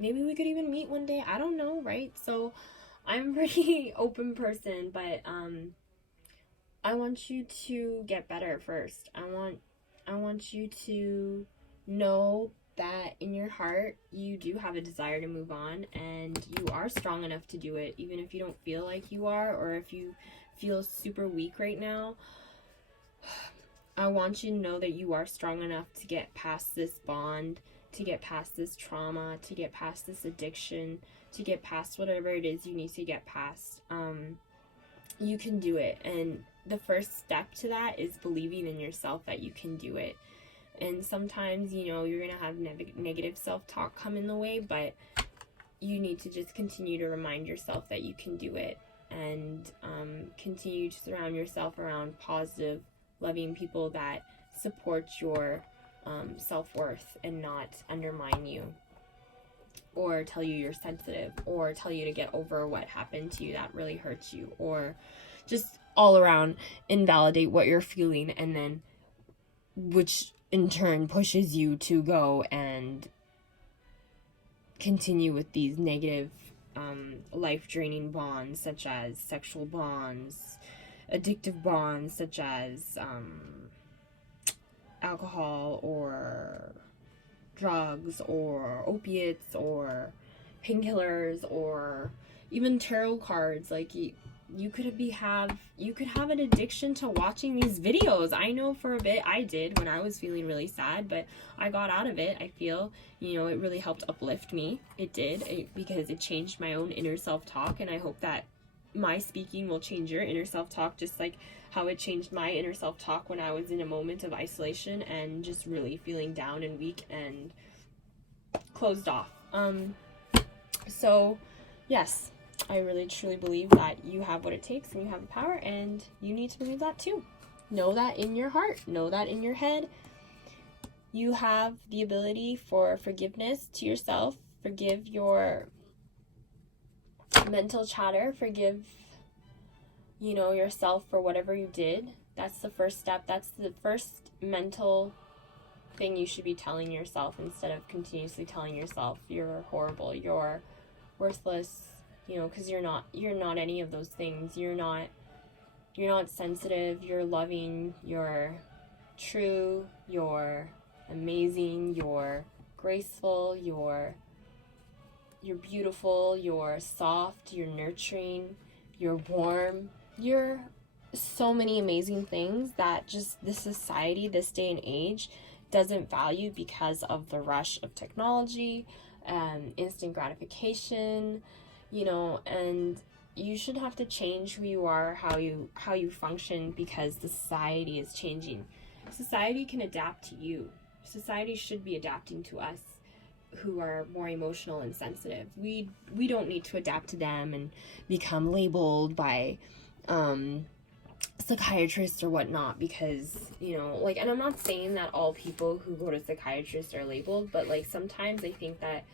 maybe we could even meet one day. I don't know, right? So I'm a pretty open person, but I want you to get better first. I want you to know that in your heart you do have a desire to move on, and you are strong enough to do it, even if you don't feel like you are, or if you feel super weak right now. I want you to know that you are strong enough to get past this bond, to get past this trauma, to get past this addiction, to get past whatever it is you need to get past. You can do it, and the first step to that is believing in yourself that you can do it. And sometimes, you know, you're going to have negative self-talk come in the way, but you need to just continue to remind yourself that you can do it, and continue to surround yourself around positive, loving people that support your self-worth and not undermine you, or tell you you're sensitive, or tell you to get over what happened to you that really hurts you, or just all around invalidate what you're feeling, and then which in turn pushes you to go and continue with these negative life-draining bonds, such as sexual bonds, addictive bonds such as alcohol or drugs or opiates or painkillers, or even tarot cards. Like you could have an addiction to watching these videos. I know for a bit I did when I was feeling really sad, but I got out of it. I feel, you know, it really helped uplift me. It did, because it changed my own inner self-talk, and I hope that my speaking will change your inner self-talk, just like how it changed my inner self-talk when I was in a moment of isolation and just really feeling down and weak and closed off. So yes, I really truly believe that you have what it takes, and you have the power, and you need to believe that too. Know that in your heart, know that in your head. You have the ability for forgiveness to yourself. Forgive your mental chatter, forgive you know, yourself for whatever you did. That's the first step. That's the first mental thing you should be telling yourself, instead of continuously telling yourself you're horrible, you're worthless, you know, because you're not any of those things. You're not sensitive, you're loving, you're true, you're amazing, you're graceful, you're beautiful, you're soft, you're nurturing, you're warm. You're so many amazing things that just this society, this day and age, doesn't value because of the rush of technology and instant gratification, you know. And you should have to change who you are, how you function, because the society is changing. Society can adapt to you. Society should be adapting to us who are more emotional and sensitive. We don't need to adapt to them and become labeled by psychiatrists or whatnot, because, you know, like, and I'm not saying that all people who go to psychiatrists are labeled, but like sometimes I think that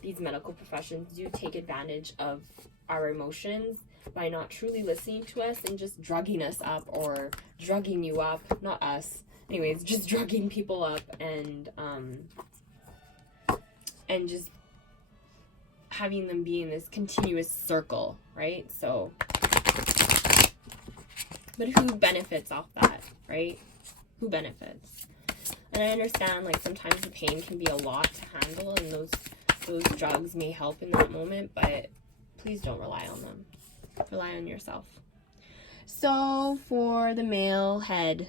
these medical professions do take advantage of our emotions by not truly listening to us and just drugging us up, or drugging you up, not us, anyways, just drugging people up, and just having them be in this continuous circle, right? So, but who benefits off that, right? Who benefits? And I understand, like, sometimes the pain can be a lot to handle, and those drugs may help in that moment, but please don't rely on them. Rely on yourself. So for the male head,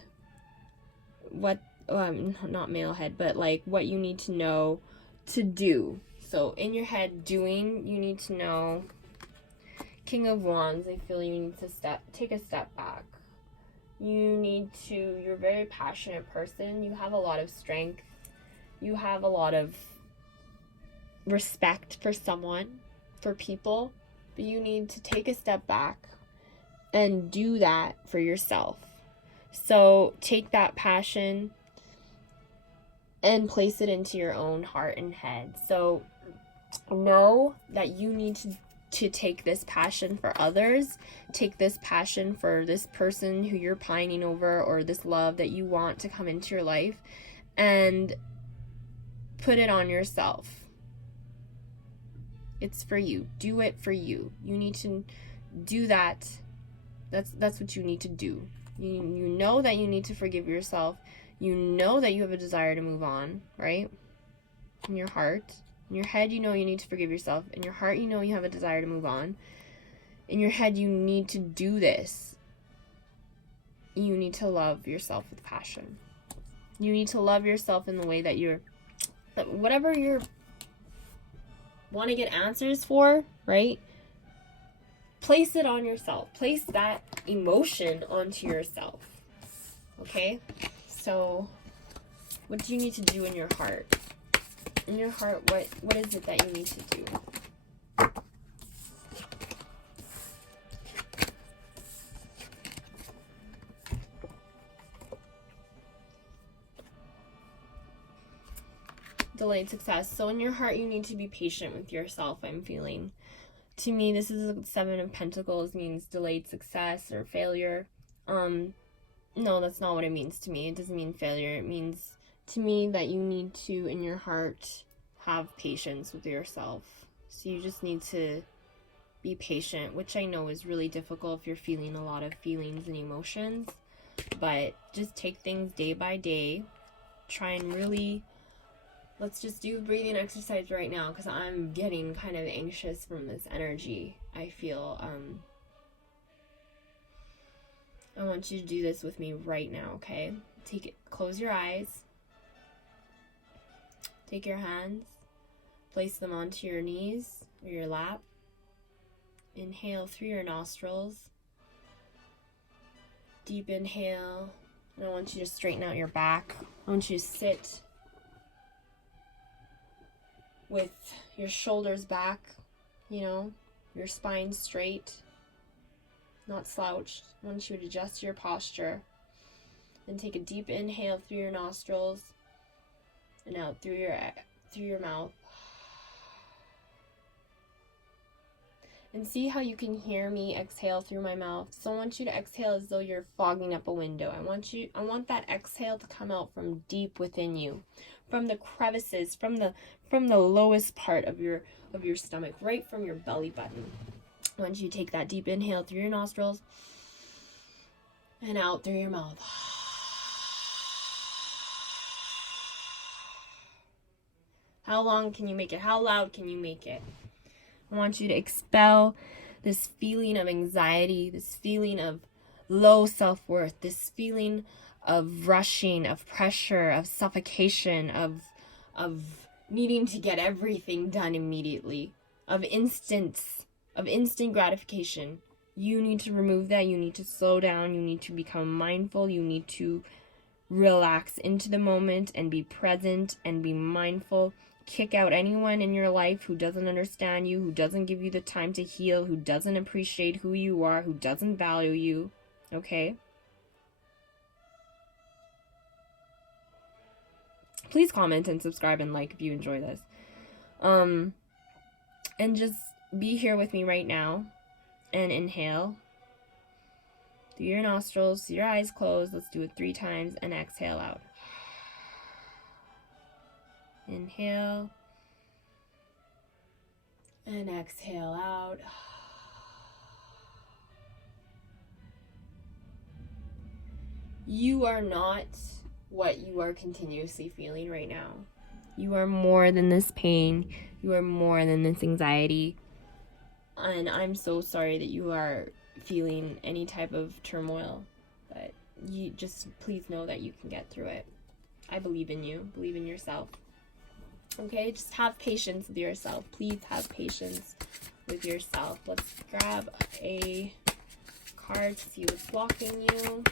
not male head, but like what you need to know to do. So in your head, doing, you need to know King of Wands. I feel you need to take a step back. You're a very passionate person. You have a lot of strength. You have a lot of respect for someone, for people, but you need to take a step back and do that for yourself. So take that passion and place it into your own heart and head. So know that you need to take this passion for others, take this passion for this person who you're pining over, or this love that you want to come into your life, and put it on yourself. It's for you. Do it for you. You need to do that. That's what you need to do. You know that you need to forgive yourself. You know that you have a desire to move on, right? In your heart. In your head, you know you need to forgive yourself. In your heart, you know you have a desire to move on. In your head, you need to do this. You need to love yourself with passion. You need to love yourself in the way that whatever you're want to get answers for, right? Place it on yourself. Place that emotion onto yourself. Okay? So, what do you need to do in your heart? In your heart, what is it that you need to do? Delayed success. So in your heart, you need to be patient with yourself, I'm feeling. To me, this is a 7 of Pentacles, means delayed success or failure. No, that's not what it means to me. It doesn't mean failure. It means to me that you need to, in your heart, have patience with yourself. So you just need to be patient, which I know is really difficult if you're feeling a lot of feelings and emotions. But just take things day by day. Try and really... Let's just do a breathing exercise right now, because I'm getting kind of anxious from this energy. I feel, I want you to do this with me right now, okay? Close your eyes. Take your hands. Place them onto your knees or your lap. Inhale through your nostrils. Deep inhale. And I want you to straighten out your back. I want you to sit with your shoulders back, you know, your spine straight, not slouched. I want you to adjust your posture and take a deep inhale through your nostrils and out through your mouth. And see how you can hear me exhale through my mouth. So I want you to exhale as though you're fogging up a window. I want that exhale to come out from deep within you, from the crevices, from the lowest part of your stomach, right from your belly button. I want you to take that deep inhale through your nostrils and out through your mouth. How long can you make it? How loud can you make it? I want you to expel this feeling of anxiety, this feeling of low self-worth, this feeling of rushing, of pressure, of suffocation, of needing to get everything done immediately, of instant gratification. You need to remove that. You need to slow down. You need to become mindful. You need to relax into the moment and be present and be mindful. Kick out anyone in your life who doesn't understand you, who doesn't give you the time to heal, who doesn't appreciate who you are, who doesn't value you, okay? Please comment and subscribe and like if you enjoy this. And just be here with me right now and inhale through your nostrils, your eyes closed. Let's do it 3 times and exhale out. Inhale and exhale out. You are not what you are continuously feeling right now. You are more than this pain. You are more than this anxiety. And I'm so sorry that you are feeling any type of turmoil. But you just please know that you can get through it. I believe in you. Believe in yourself. Okay, just have patience with yourself. Please have patience with yourself. Let's grab a card to see what's blocking you.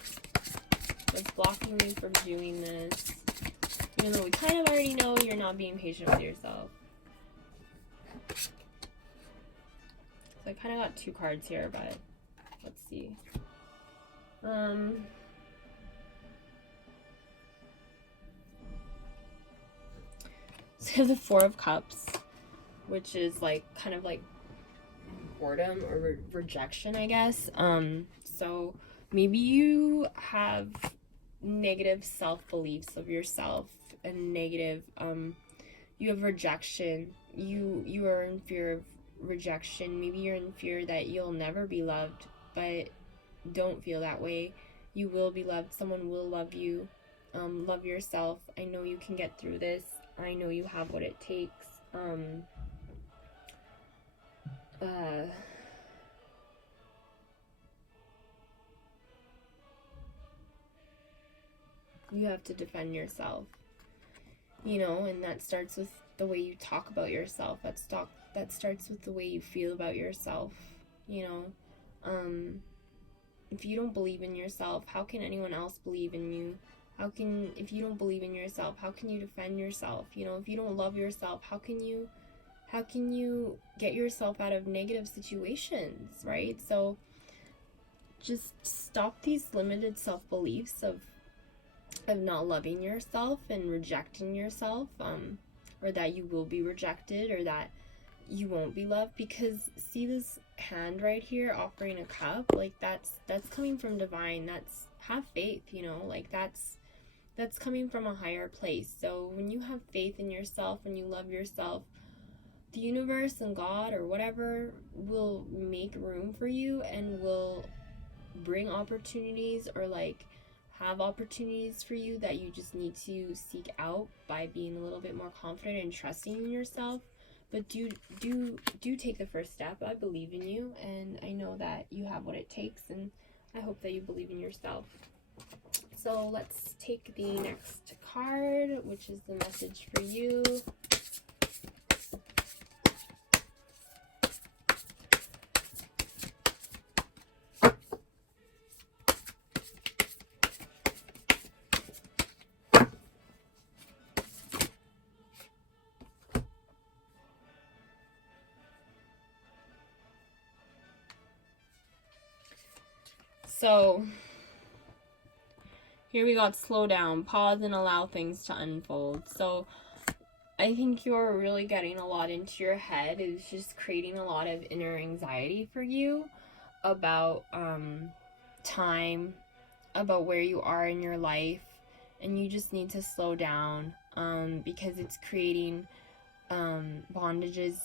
What's blocking you from doing this? Even though we kind of already know you're not being patient with yourself. So I kind of got 2 cards here, but let's see. So the 4 of Cups, which is like kind of like boredom or rejection, I guess. So maybe you have negative self-beliefs of yourself and negative, you have rejection. You are in fear of rejection. Maybe you're in fear that you'll never be loved, but don't feel that way. You will be loved. Someone will love you. Love yourself. I know you can get through this. I know you have what it takes. You have to defend yourself, you know, and that starts with the way you talk about yourself. That starts with the way you feel about yourself, you know. If you don't believe in yourself, how can anyone else believe in you? If you don't believe in yourself, how can you defend yourself? You know, if you don't love yourself, how can you get yourself out of negative situations, right? So just stop these limited self-beliefs of not loving yourself and rejecting yourself, or that you will be rejected or that you won't be loved. Because see this hand right here offering a cup, like that's coming from divine. That's, have faith, you know, like that's coming from a higher place. So when you have faith in yourself and you love yourself, the universe and God or whatever will make room for you and will bring opportunities, or like have opportunities for you that you just need to seek out by being a little bit more confident and trusting in yourself. But do take the first step. I believe in you, and I know that you have what it takes, and I hope that you believe in yourself. So let's take the next card, which is the message for you. So here we got slow down, pause, and allow things to unfold. So I think you're really getting a lot into your head. It's just creating a lot of inner anxiety for you about time, about where you are in your life, and you just need to slow down because it's creating bondages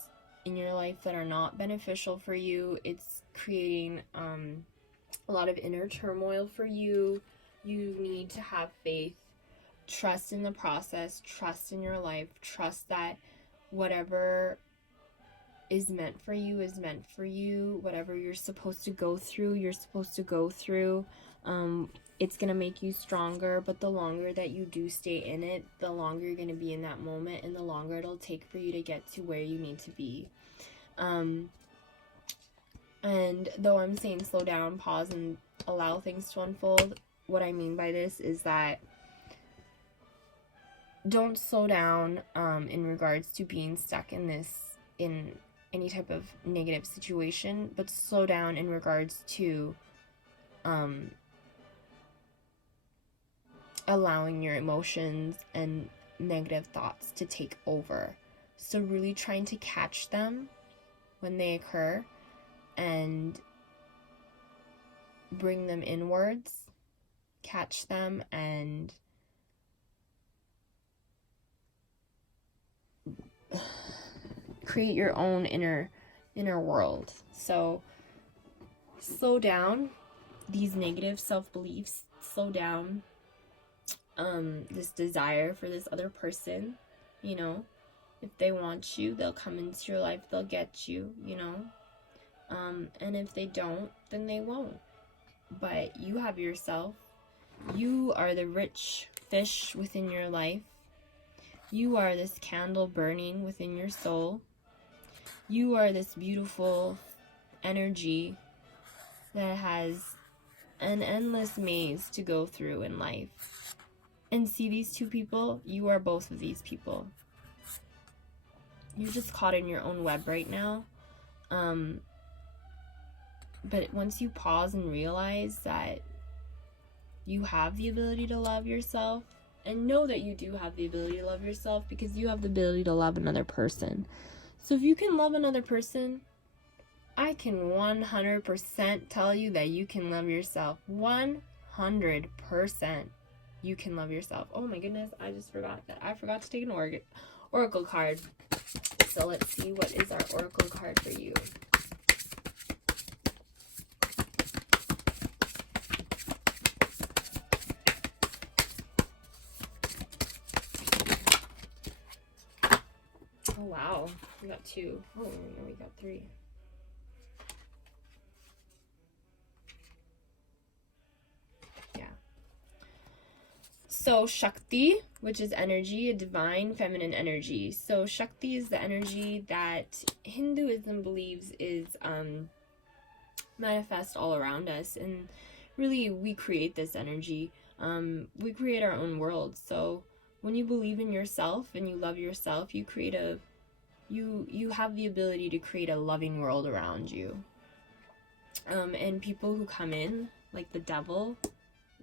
in your life that are not beneficial for you. It's creating a lot of inner turmoil for you. You need to have faith, trust in the process, trust in your life, trust that whatever is meant for you is meant for you. Whatever you're supposed to go through, you're supposed to go through. It's going to make you stronger, but the longer that you do stay in it, the longer you're going to be in that moment, and the longer it'll take for you to get to where you need to be. And though I'm saying slow down, pause, and allow things to unfold, what I mean by this is that don't slow down in regards to being stuck in any type of negative situation, but slow down in regards to allowing your emotions and negative thoughts to take over. So really trying to catch them when they occur and bring them inwards, catch them, and create your own inner world. So slow down these negative self-beliefs, slow down this desire for this other person. You know, if they want you, they'll come into your life, they'll get you, you know. And if they don't, then they won't. But you have yourself. You are the rich fish within your life. You are this candle burning within your soul. You are this beautiful energy that has an endless maze to go through in life. And see these two people? You are both of these people. You're just caught in your own web right now. But once you pause and realize that you have the ability to love yourself, and know that you do have the ability to love yourself, because you have the ability to love another person. So if you can love another person, I can 100% tell you that you can love yourself. 100% you can love yourself. Oh my goodness, I just forgot that. I forgot to take an oracle card. So let's see, what is our oracle card for you? Oh wow, we got 2. Oh, no, we got 3. Yeah. So Shakti, which is energy, a divine feminine energy. So Shakti is the energy that Hinduism believes is manifest all around us, and really we create this energy. We create our own world. So when you believe in yourself and you love yourself, you create you have the ability to create a loving world around you. And people who come in, like the devil,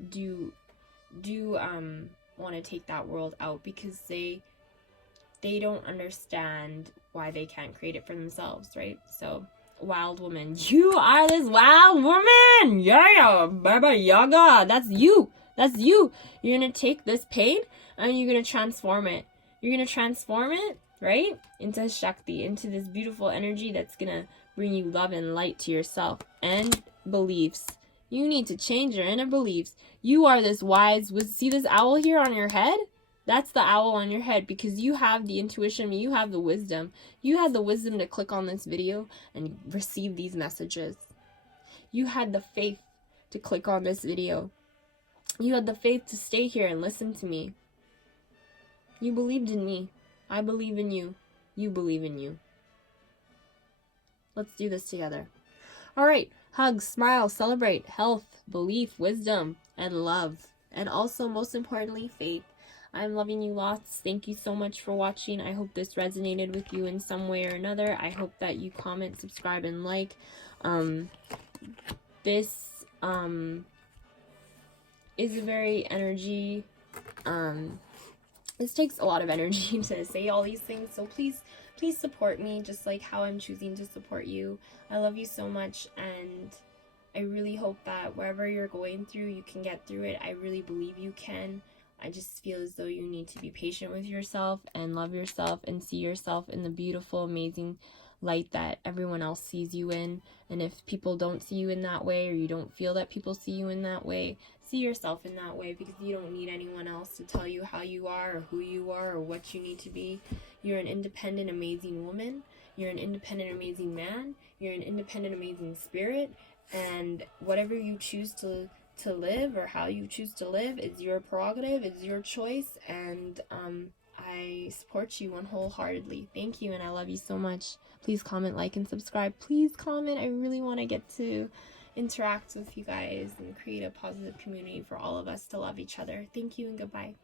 do want to take that world out, because they don't understand why they can't create it for themselves, right? So wild woman, you are this wild woman. Yeah, Baba Yaga, that's you. You're gonna take this pain and you're gonna transform it. Right, into Shakti, into this beautiful energy that's gonna bring you love and light to yourself. And beliefs, you need to change your inner beliefs. You are this wise, see this owl here on your head? That's the owl on your head, because you have the intuition, you have the wisdom. You had the wisdom to click on this video and receive these messages. You had the faith to click on this video. You had the faith to stay here and listen to me. You believed in me. I believe in you. You believe in you. Let's do this together. All right. Hug, smile, celebrate health, belief, wisdom, and love. And also, most importantly, faith. I'm loving you lots. Thank you so much for watching. I hope this resonated with you in some way or another. I hope that you comment, subscribe, and like. This is a very energy this takes a lot of energy to say all these things, so please support me just like how I'm choosing to support you. I love you so much, and I really hope that wherever you're going through, you can get through it. I really believe you can. I just feel as though you need to be patient with yourself and love yourself and see yourself in the beautiful, amazing light that everyone else sees you in. And if people don't see you in that way, or you don't feel that people see you in that way, see yourself in that way, because you don't need anyone else to tell you how you are or who you are or what you need to be. You're an independent, amazing woman. You're an independent, amazing man. You're an independent, amazing spirit. And whatever you choose to live, or how you choose to live, is your prerogative, it's your choice, and I support you wholeheartedly. Thank you, and I love you so much. Please comment, like, and subscribe. Please comment. I really want to get to interact with you guys and create a positive community for all of us to love each other. Thank you, and goodbye.